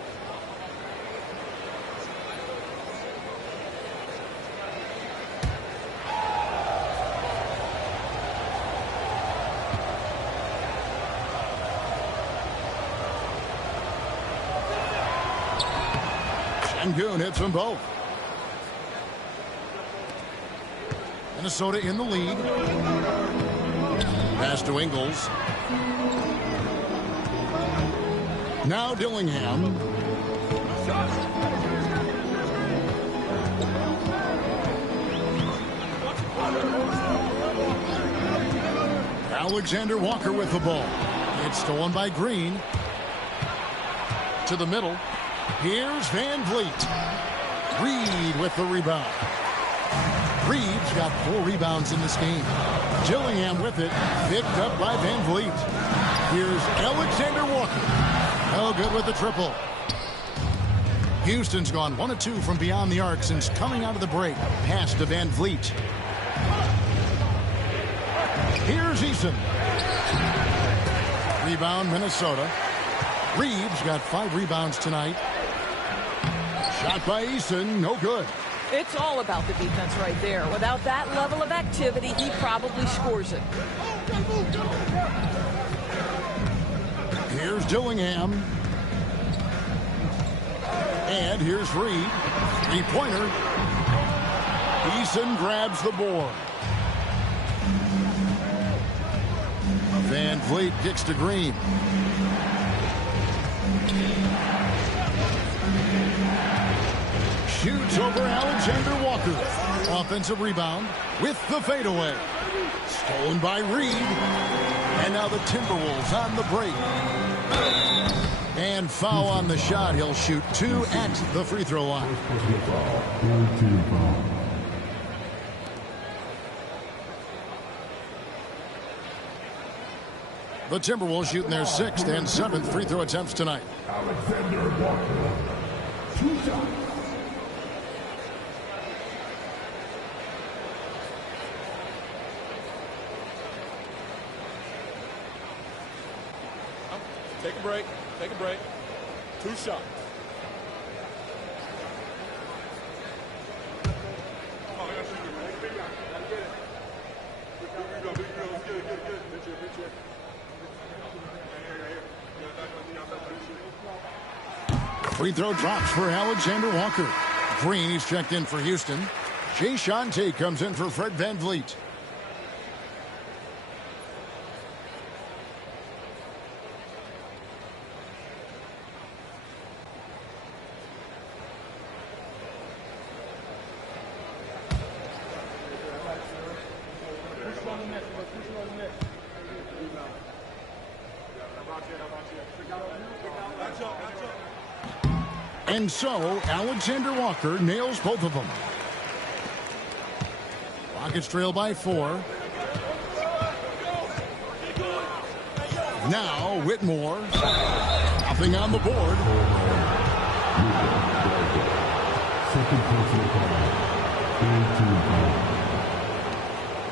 Şengün hits them both. Minnesota in the lead. Pass to Ingles. Now Dillingham. Alexander Walker with the ball. It's stolen by Green. To the middle. Here's Van Vliet. Reed with the rebound. Reed's got 4 rebounds in this game. Dillingham with it. Picked up by Van Vliet. Here's Alexander Walker. Oh, good with the triple. Houston's gone 1 of 2 from beyond the arc since coming out of the break. Pass to Van Vliet. Here's Eason. Rebound, Minnesota. Reeves got 5 rebounds tonight. Shot by Eason, no good. It's all about the defense right there. Without that level of activity, he probably scores it. Here's Dillingham. And here's Reed. 3-pointer. Eason grabs the board. Van Vliet kicks to Green. Shoots over Alexander Walker. Offensive rebound with the fadeaway. Stolen by Reed. And now the Timberwolves on the break. And foul on the shot. He'll shoot 2 at the free throw line. The Timberwolves shooting their 6th and 7th free throw attempts tonight. Alexander Walker. 2 shots. Take a break. Take a break. 2 shots. Free throw drops for Alexander Walker. Green, he's checked in for Houston. Jay Shante comes in for Fred VanVleet. And so, Alexander Walker nails both of them. Rockets trail by 4. Now, Whitmore. Nothing on the board. Second personal foul.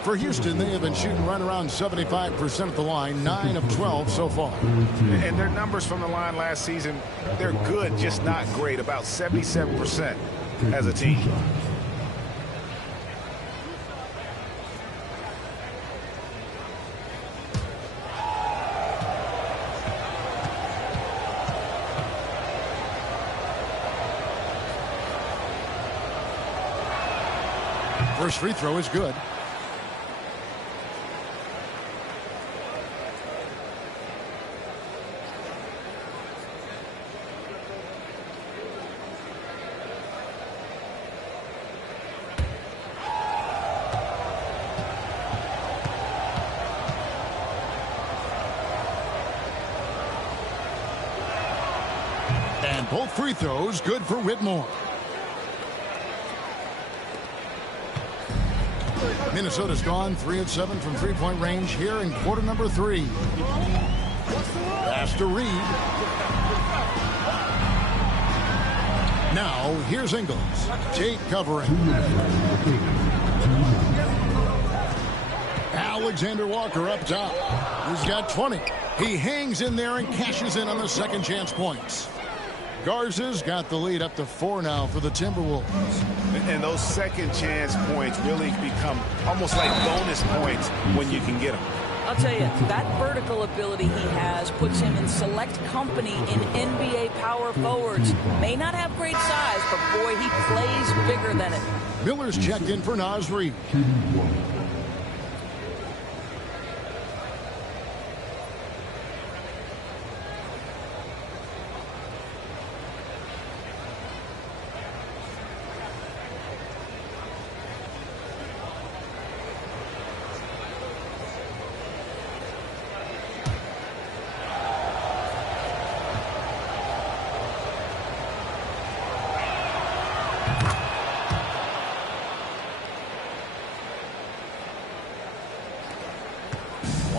For Houston, they have been shooting right around 75% at the line, 9 of 12 so far. And their numbers from the line last season, they're good, just not great, about 77% as a team. First free throw is good. And both free throws good for Whitmore. Minnesota's gone 3 of 7 from three-point range here in quarter number 3. Pass to Reed. Now here's Ingles. Tate covering. Alexander Walker up top. He's got 20. He hangs in there and cashes in on the second chance points. Garza's got the lead up to 4 now for the Timberwolves. And those second chance points really become almost like bonus points when you can get them. I'll tell you, that vertical ability he has puts him in select company in NBA power forwards. May not have great size, but boy, he plays bigger than it. Miller's checked in for Naz Reid.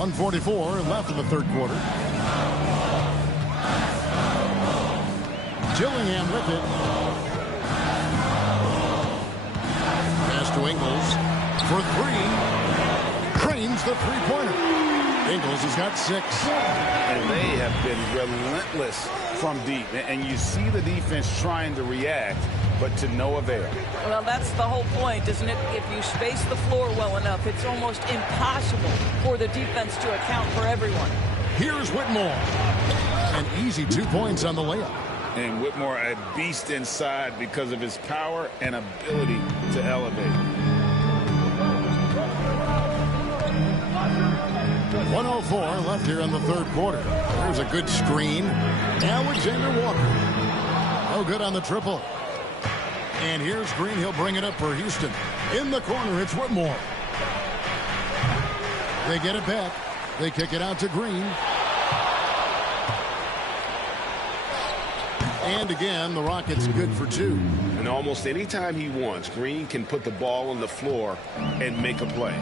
.144 left in the third quarter. Gillingham with it. Pass to Ingles for 3. Trains the three-pointer. Ingles has got 6. And they have been relentless from deep. And you see the defense trying to react, but to no avail. Well, that's the whole point, isn't it? If you space the floor well enough, it's almost impossible for the defense to account for everyone. Here's Whitmore. An easy 2 points on the layup. And Whitmore a beast inside because of his power and ability to elevate. 104 left here in the third quarter. There's a good screen. Alexander Walker. Oh, good on the triple. And here's Green. He'll bring it up for Houston. In the corner, it's Whitmore. They get it back. They kick it out to Green. And again, the Rockets good for 2. And almost any time he wants, Green can put the ball on the floor and make a play.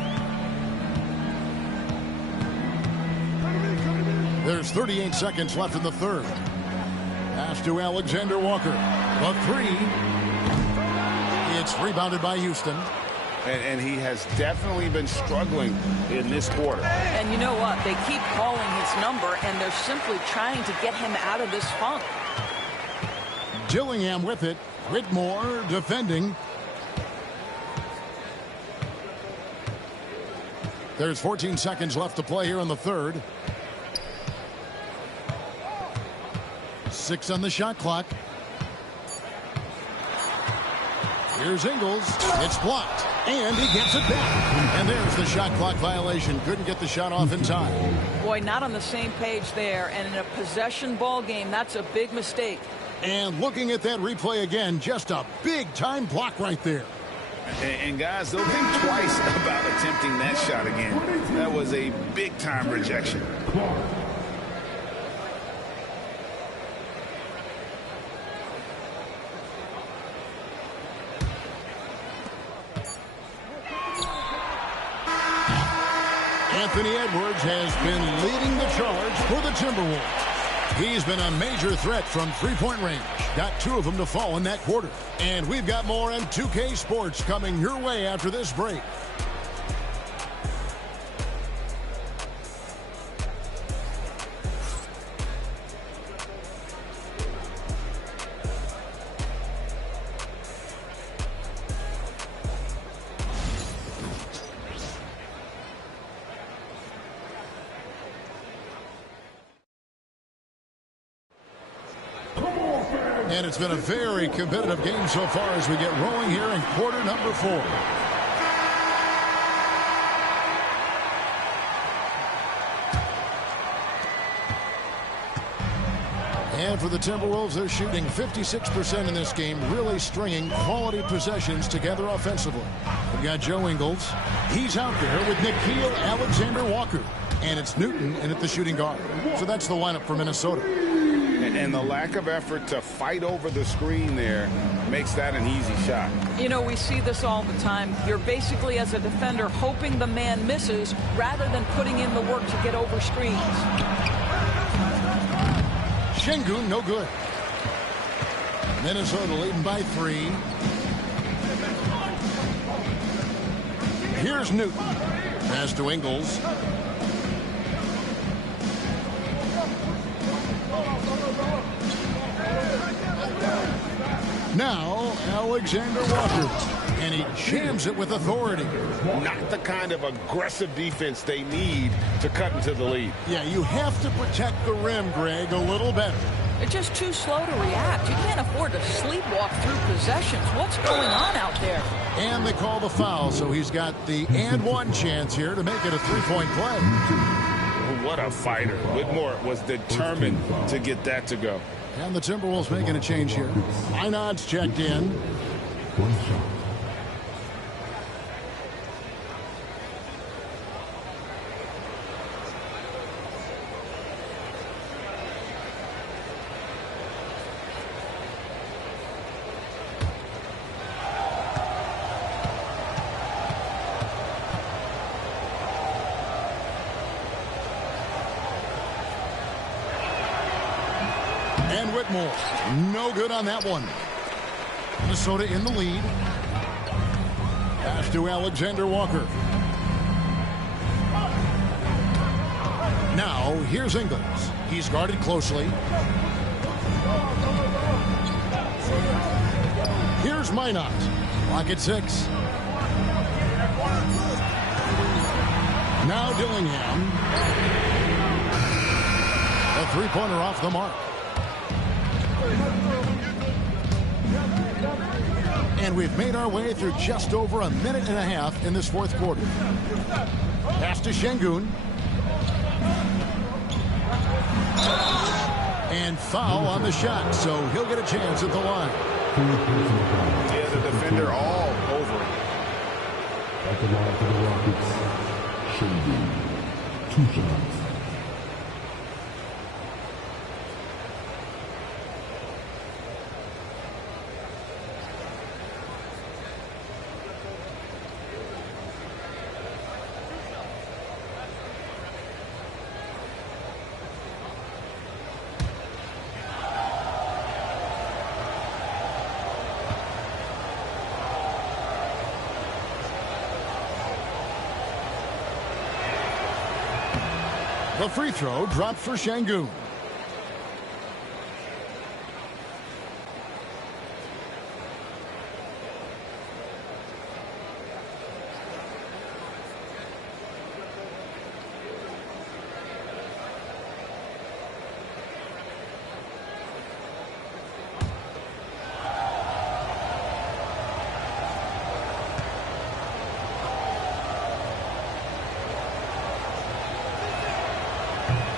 There's 38 seconds left in the third. Pass to Alexander Walker. The three. It's rebounded by Houston. And he has definitely been struggling in this quarter. And you know what? They keep calling his number, and they're simply trying to get him out of this funk. Dillingham with it. Whitmore defending. There's 14 seconds left to play here in the third. 6 on the shot clock. Here's Ingles. It's blocked. And he gets it back. And there's the shot clock violation. Couldn't get the shot off in time. Boy, not on the same page there. And in a possession ball game, that's a big mistake. And looking at that replay again, just a big-time block right there. And guys, they'll think twice about attempting that shot again. That was a big-time rejection. Anthony Edwards has been leading the charge for the Timberwolves. He's been a major threat from three-point range. Got 2 of them to fall in that quarter. And we've got more on 2K Sports coming your way after this break. And it's been a very competitive game so far as we get rolling here in quarter number 4. And for the Timberwolves, they're shooting 56% in this game, really stringing quality possessions together offensively. We've got Joe Ingles. He's out there with Nickeil Alexander-Walker. And it's Newton in at the shooting guard. So that's the lineup for Minnesota. And the lack of effort to fight over the screen there makes that an easy shot. You know, we see this all the time. You're basically, as a defender, hoping the man misses rather than putting in the work to get over screens. Şengün, no good. Minnesota leading by 3. Here's Newton. Pass to Ingles. Now, Alexander Walker. And he jams it with authority. Not the kind of aggressive defense they need to cut into the lead. Yeah, you have to protect the rim, Greg, a little better. They're just too slow to react. You can't afford to sleepwalk through possessions. What's going on out there? And they call the foul, so he's got the and one chance here to make it a three-point play. What a fighter. Whitmore was determined to get that to go. And the Timberwolves making a change here. Minot's checked in. 1 shot. And Whitmore, no good on that one. Minnesota in the lead. Pass to Alexander Walker. Now, here's Ingles. He's guarded closely. Here's Minot. Clock at 6. Now Dillingham. A three-pointer off the mark. And we've made our way through just over a minute and a half in this fourth quarter. Pass to Şengün. And foul on the shot, so he'll get a chance at the line. Yeah, the defender all over it. At the line for the Rockets, Şengün. 2 shots. The free throw dropped for Şengün.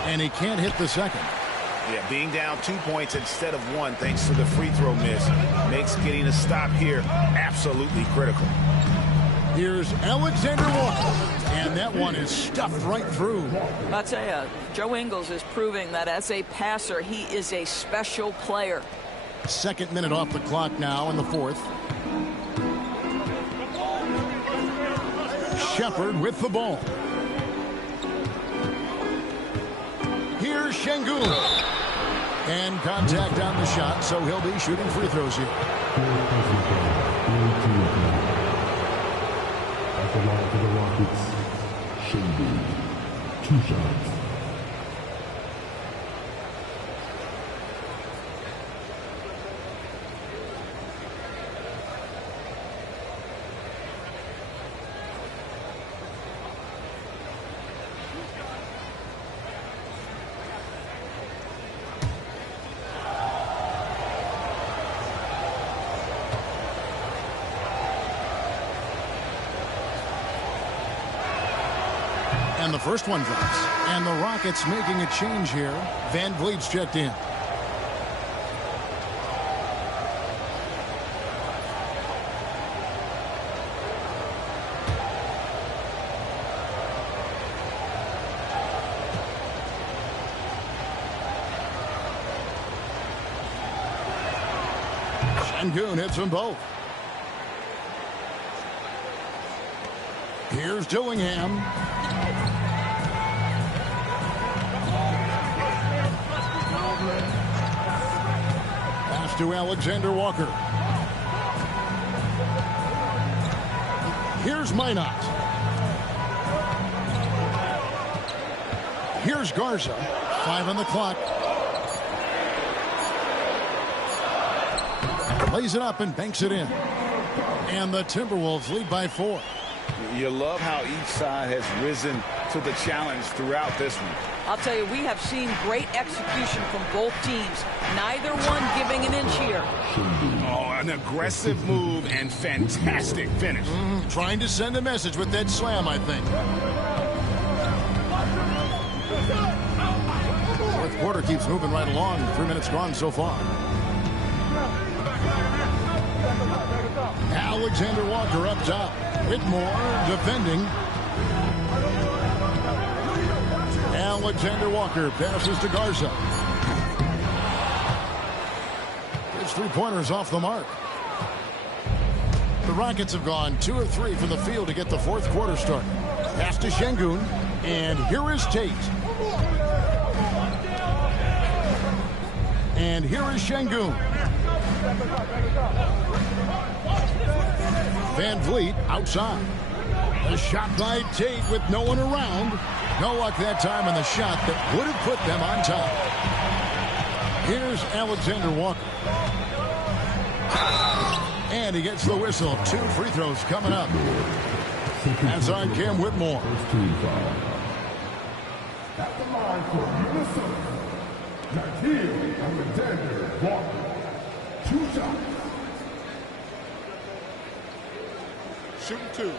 And he can't hit the second. Yeah, being down 2 points instead of 1 thanks to the free throw miss makes getting a stop here absolutely critical. Here's Alexander Walker, and that one is stuffed right through. I'll tell you, Joe Ingles is proving that as a passer, he is a special player. Second minute off the clock now in the fourth. Shepard with the ball. Here's Şengün. And contact on the shot, so he'll be shooting free throws here. At the line for the Rockets, Şengün. 2 shots. And the first one drops. And the Rockets making a change here. Van Vliet's checked in. Şengün hits them both. Here's Dillingham. Pass to Alexander Walker. Here's Minot. Here's Garza. 5 on the clock. Lays it up and banks it in. And the Timberwolves lead by 4. You love how each side has risen to the challenge throughout this one. I'll tell you, we have seen great execution from both teams. Neither one giving an inch here. Oh, an aggressive move and fantastic finish. Trying to send a message with that slam, I think. Fourth quarter keeps moving right along. 3 minutes gone so far. Alexander Walker up top. Whitmore defending. Alexander Walker passes to Garza. His three-pointers off the mark. The Rockets have gone 2 of 3 from the field to get the fourth quarter started. Pass to Şengün, and here is Tate. And here is Şengün. Van Vliet outside. A shot by Tate with no one around. No luck that time on the shot that would have put them on top. Here's Alexander Walker. And he gets the whistle. 2 free throws coming up. That's on Cam Whitmore. At the line for Minnesota, Alexander Walker. 2 shots. Shooting 2.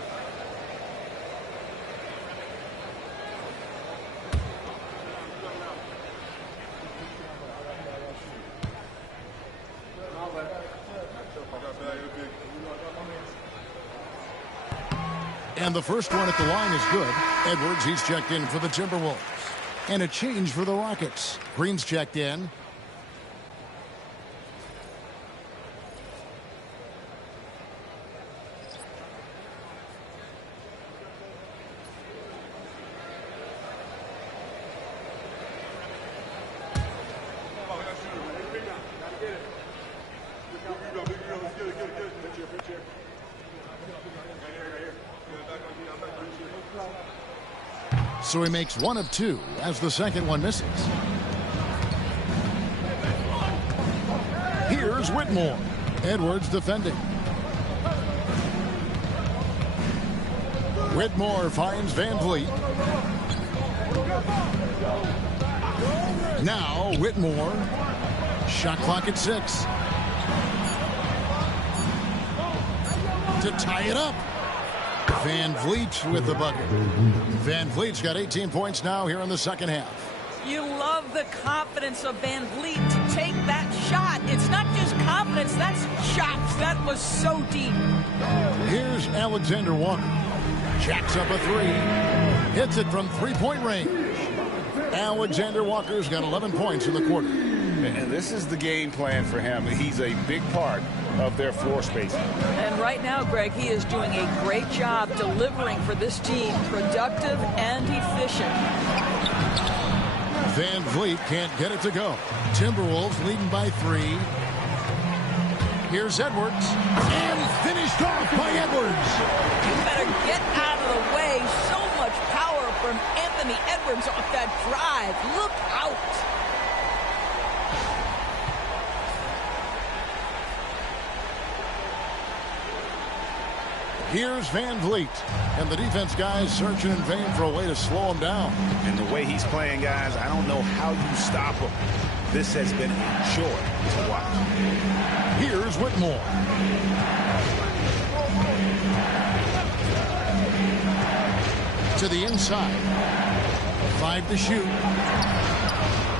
And the first one at the line is good. Edwards, he's checked in for the Timberwolves. And a change for the Rockets. Green's checked in. So he makes 1 of 2 as the second one misses. Here's Whitmore. Edwards defending. Whitmore finds Van Vliet. Now Whitmore. Shot clock at 6. To tie it up. Van Vliet with the bucket. Van Vliet's got 18 points now here in the second half. You love the confidence of Van Vliet to take that shot. It's not just confidence, that's chops. That was so deep. Here's Alexander Walker. Jacks up a 3. Hits it from three-point range. Alexander Walker's got 11 points in the quarter. And this is the game plan for him. He's a big part of their floor spacing. And right now, Greg, he is doing a great job delivering for this team, productive and efficient. Van Vliet can't get it to go. Timberwolves leading by 3. Here's Edwards. And finished off by Edwards. You better get out of the way. So much power from Anthony Edwards off that drive. Look out. Here's Van Vliet. And the defense guys searching in vain for a way to slow him down. And the way he's playing, guys, I don't know how you stop him. This has been a joy to watch. Here's Whitmore. To the inside. 5 to shoot.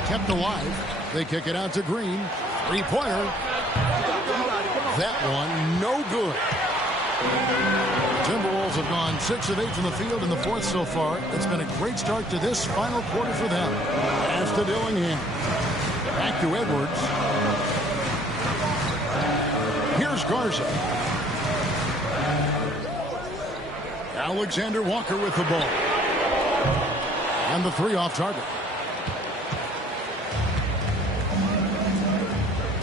Kept alive. They kick it out to Green. 3-pointer. That one no good. Timberwolves have gone 6 of 8 from the field in the fourth so far. It's been a great start to this final quarter for them. As to Dillingham. Back to Edwards. Here's Garza. Alexander Walker with the ball. And the 3 off target.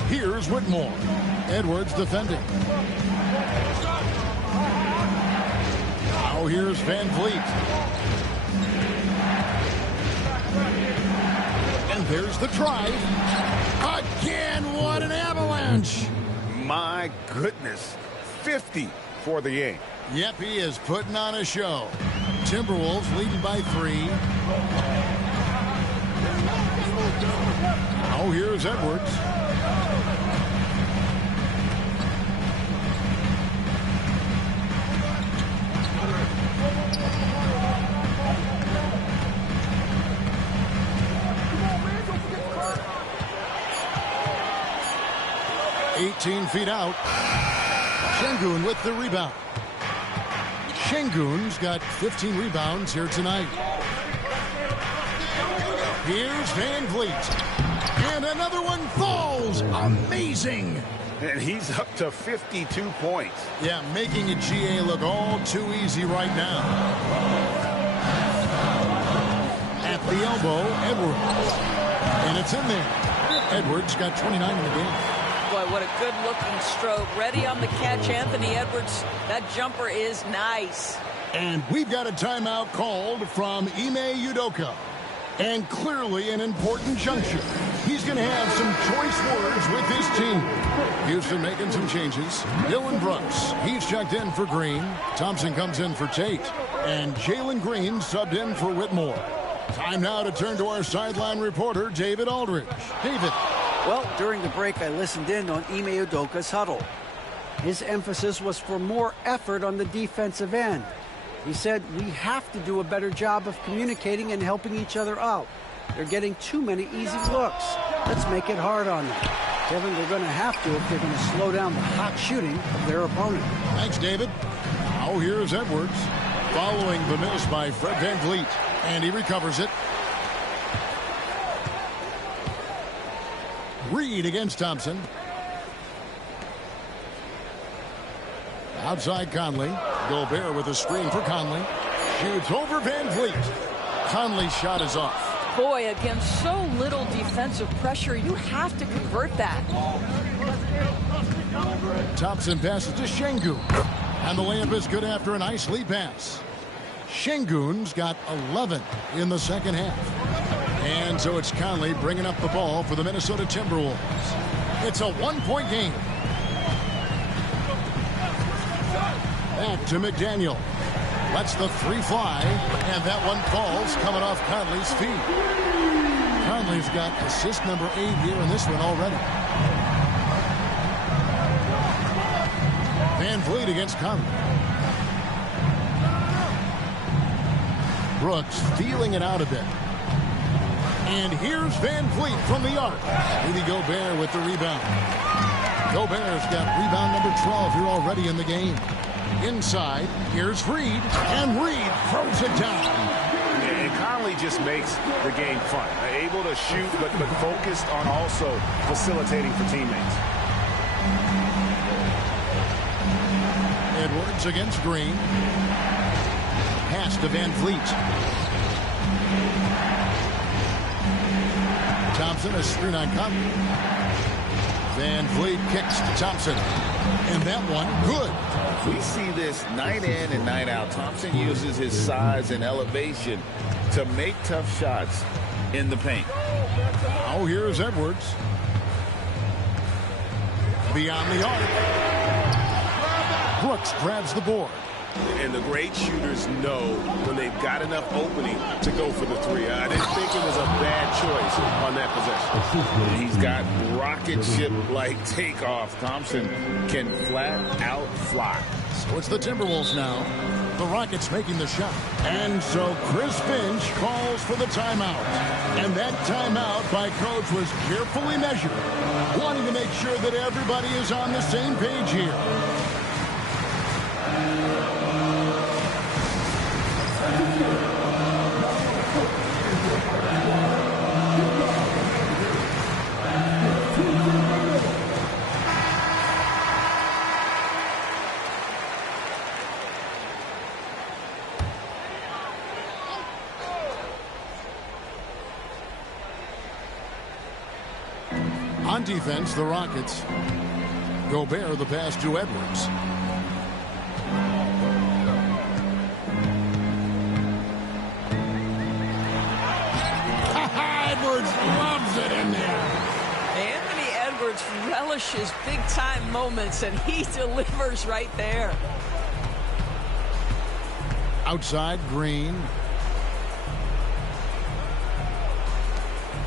Here's Whitmore. Edwards defending. Now here's Van Vliet. And there's the try. Again, what an avalanche. My goodness. 50 for the game. Yep, he is putting on a show. Timberwolves leading by 3. Now here's Edwards. "18 feet out. Şengün with the rebound. Şengün's got 15 rebounds here tonight. Here's Van Vliet. And another one falls. Amazing. And he's up to 52 points. Yeah, making a GA look all too easy right now. At the elbow, Edwards. And it's in there. Edwards got 29 in the game. Boy, what a good-looking stroke. Ready on the catch, Anthony Edwards. That jumper is nice. And we've got a timeout called from Ime Udoka. And clearly an important juncture. He's going to have some choice words with his team. Houston making some changes. Dylan Brooks, he's checked in for Green. Thompson comes in for Tate. And Jalen Green subbed in for Whitmore. Time now to turn to our sideline reporter, David Aldridge. David. Well, during the break, I listened in on Ime Udoka's huddle. His emphasis was for more effort on the defensive end. He said, we have to do a better job of communicating and helping each other out. They're getting too many easy looks. Let's make it hard on them. Kevin, they're going to have to if they're going to slow down the hot shooting of their opponent. Thanks, David. Now here's Edwards. Following the miss by Fred Van Vliet. And he recovers it. Reed against Thompson. Outside Conley. Gobert with a screen for Conley. Shoots over Van Vliet. Conley's shot is off. Boy, against so little defensive pressure, you have to convert that. Thompson passes to Şengün. And the layup is good after a nice lead pass. Şengün's got 11 in the second half. And so it's Conley bringing up the ball for the Minnesota Timberwolves. It's a one-point game. Back to McDaniel. Lets the three fly, and that one falls coming off Conley's feet. Conley's got assist number 8 here in this one already. Van Vliet against Conley. Brooks feeling it out a bit. And here's Van Vliet from the arc. Rudy Gobert with the rebound. Gobert's got rebound number 12 here already in the game. Inside, here's Reed, and Reed throws it down. And Conley just makes the game fun. Able to shoot, but focused on also facilitating for teammates. Edwards against Green. Pass to Van Vliet. Thompson, a screen on Conley. Van Vliet kicks to Thompson. And that one, good. We see this night in and night out. Thompson uses his size and elevation to make tough shots in the paint. Oh, here's Edwards. Beyond the arc. Brooks grabs the board. And the great shooters know when they've got enough opening to go for the three. I didn't think it was a bad choice on that possession. He's got rocket ship-like takeoff. Thompson can flat out fly. So it's the Timberwolves now. The Rockets making the shot. And so Chris Finch calls for the timeout. And that timeout by Coach was carefully measured, wanting to make sure that everybody is on the same page here. On defense, the Rockets. Gobert the pass to Edwards. Edwards loves it in there. Anthony Edwards relishes big-time moments, and he delivers right there. Outside, Green.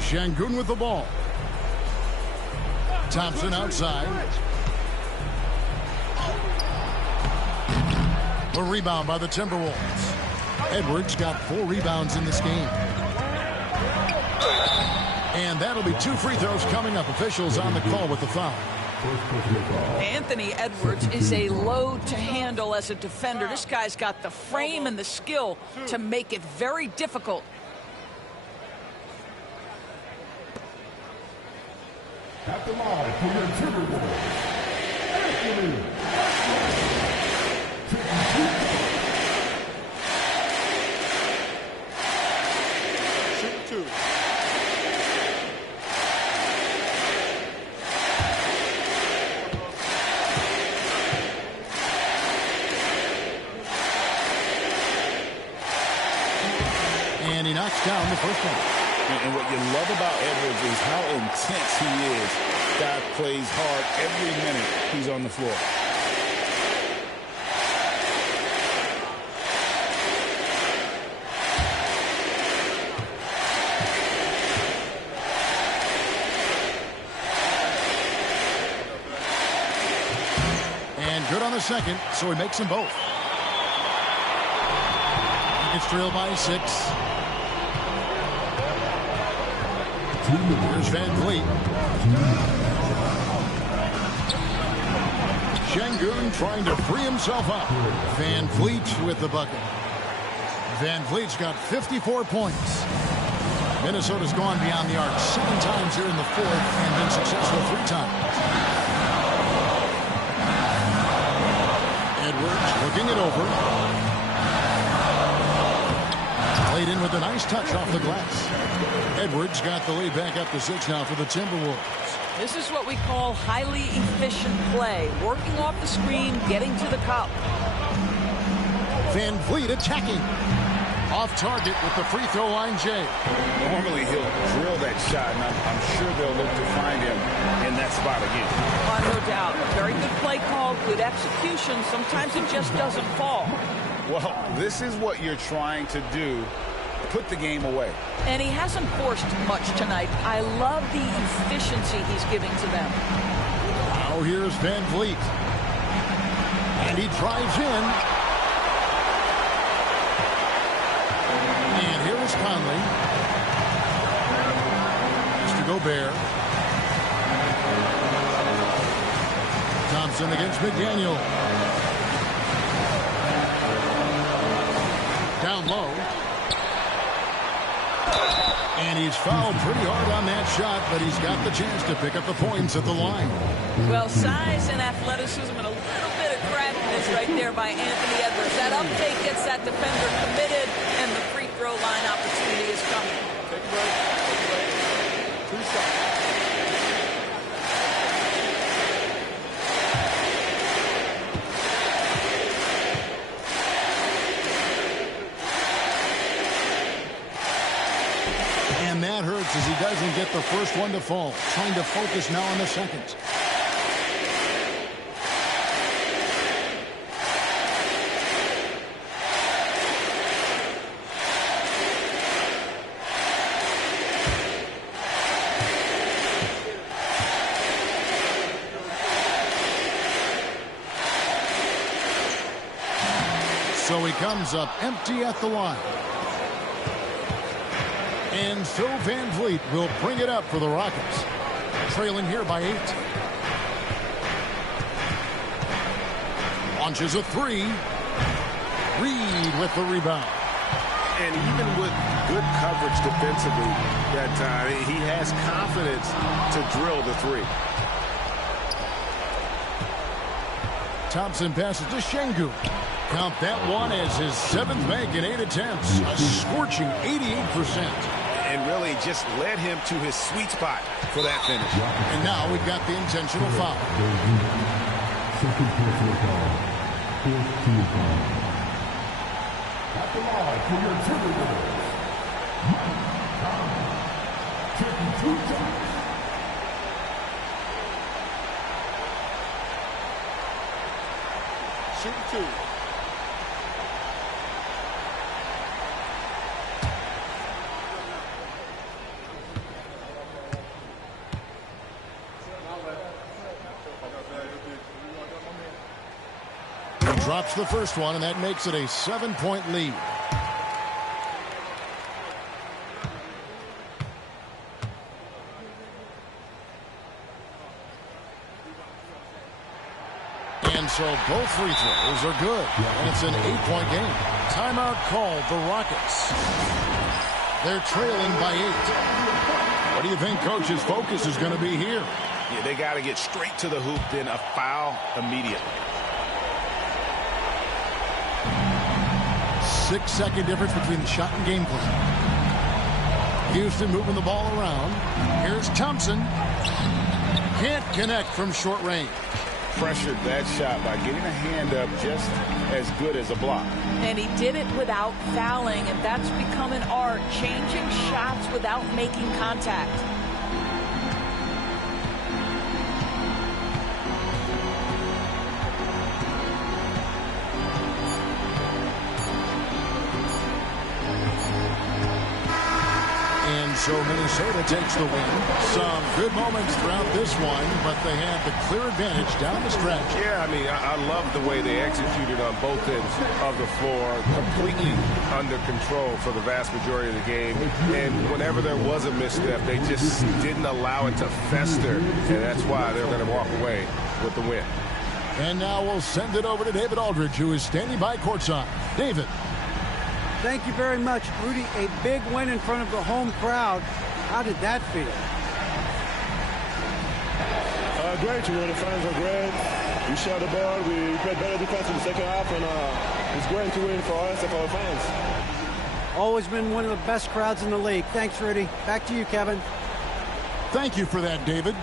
Şengün with the ball. Thompson outside. The rebound by the Timberwolves. Edwards got 4 rebounds in this game. And that'll be 2 free throws coming up. Officials on the call with the foul. Anthony Edwards is a load to handle as a defender. This guy's got the frame and the skill to make it very difficult. At the line for your Timberwolves, Anthony. Shoot 2. And he knocks down the first one. And what you love about Edwards is how intense he is. Guy plays hard every minute he's on the floor. And good on the second, so he makes them both. It's trailed by 6. Here's Van Vliet. Şengün trying to free himself up. Van Vliet with the bucket. Van Vliet's got 54 points. Minnesota's gone beyond the arc 7 times here in the 4th and been successful 3 times. Edwards looking it over. Played in with a nice touch off the glass. Edwards got the lead back up to 6 now for the Timberwolves. This is what we call highly efficient play. Working off the screen, getting to the cup. Van Vliet attacking. Off target with the free throw line, Jay. Normally he'll drill that shot, and I'm sure they'll look to find him in that spot again. No doubt. Very good play call, good execution. Sometimes it just doesn't fall. Well, this is what you're trying to do. Put the game away. And he hasn't forced much tonight. I love the efficiency he's giving to them. Now here's Van Vliet. And he drives in. And here is Conley. Mr. Gobert. Thompson against McDaniel. Down low. And he's fouled pretty hard on that shot, but he's got the chance to pick up the points at the line. Well, size and athleticism and a little bit of craftiness right there by Anthony Edwards. That uptake gets that defender committed, and the free throw line opportunity is coming. Take a break. Take a break. 2 shots. And that hurts as he doesn't get the first one to fall. Trying to focus now on the second. So he comes up empty at the line. And Phil Van Vliet will bring it up for the Rockets. Trailing here by 8. Launches a 3. Reed with the rebound. And even with good coverage defensively that time, he has confidence to drill the 3. Thompson passes to Şengün. Count that one as his 7th make in 8 attempts. A scorching 88%. And really just led him to his sweet spot for that finish. And now we've got the intentional foul. Second personal foul. 4th team foul. At the line for your Timberwolves, taking 2 shots. Shoot 2. Drops the first one, and that makes it a 7-point lead. And so both free throws are good. And it's an 8-point game. Timeout called the Rockets. They're trailing by 8. What do you think Coach's focus is going to be here? Yeah, they got to get straight to the hoop, then a foul immediately. 6-second difference between the shot and game plan. Houston moving the ball around. Here's Thompson. Can't connect from short range. Pressured that shot by getting a hand up just as good as a block. And he did it without fouling, and that's become an art, changing shots without making contact. So Minnesota takes the win. Some good moments throughout this one, but they had the clear advantage down the stretch. Yeah, I mean, I love the way they executed on both ends of the floor, completely under control for the vast majority of the game. And whenever there was a misstep, they just didn't allow it to fester, and that's why they're going to walk away with the win. And now we'll send it over to David Aldridge, who is standing by courtside. David. Thank you very much, Rudy. A big win in front of the home crowd. How did that feel? Great. The fans are great. We shot the ball. We played better defense in the second half, and it's great to win for us and for our fans. Always been one of the best crowds in the league. Thanks, Rudy. Back to you, Kevin. Thank you for that, David.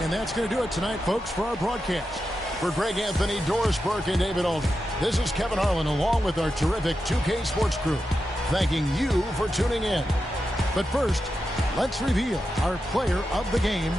And that's going to do it tonight, folks, for our broadcast. For Greg Anthony, Doris Burke, and David Alden, this is Kevin Harlan along with our terrific 2K Sports crew, thanking you for tuning in. But first, let's reveal our player of the game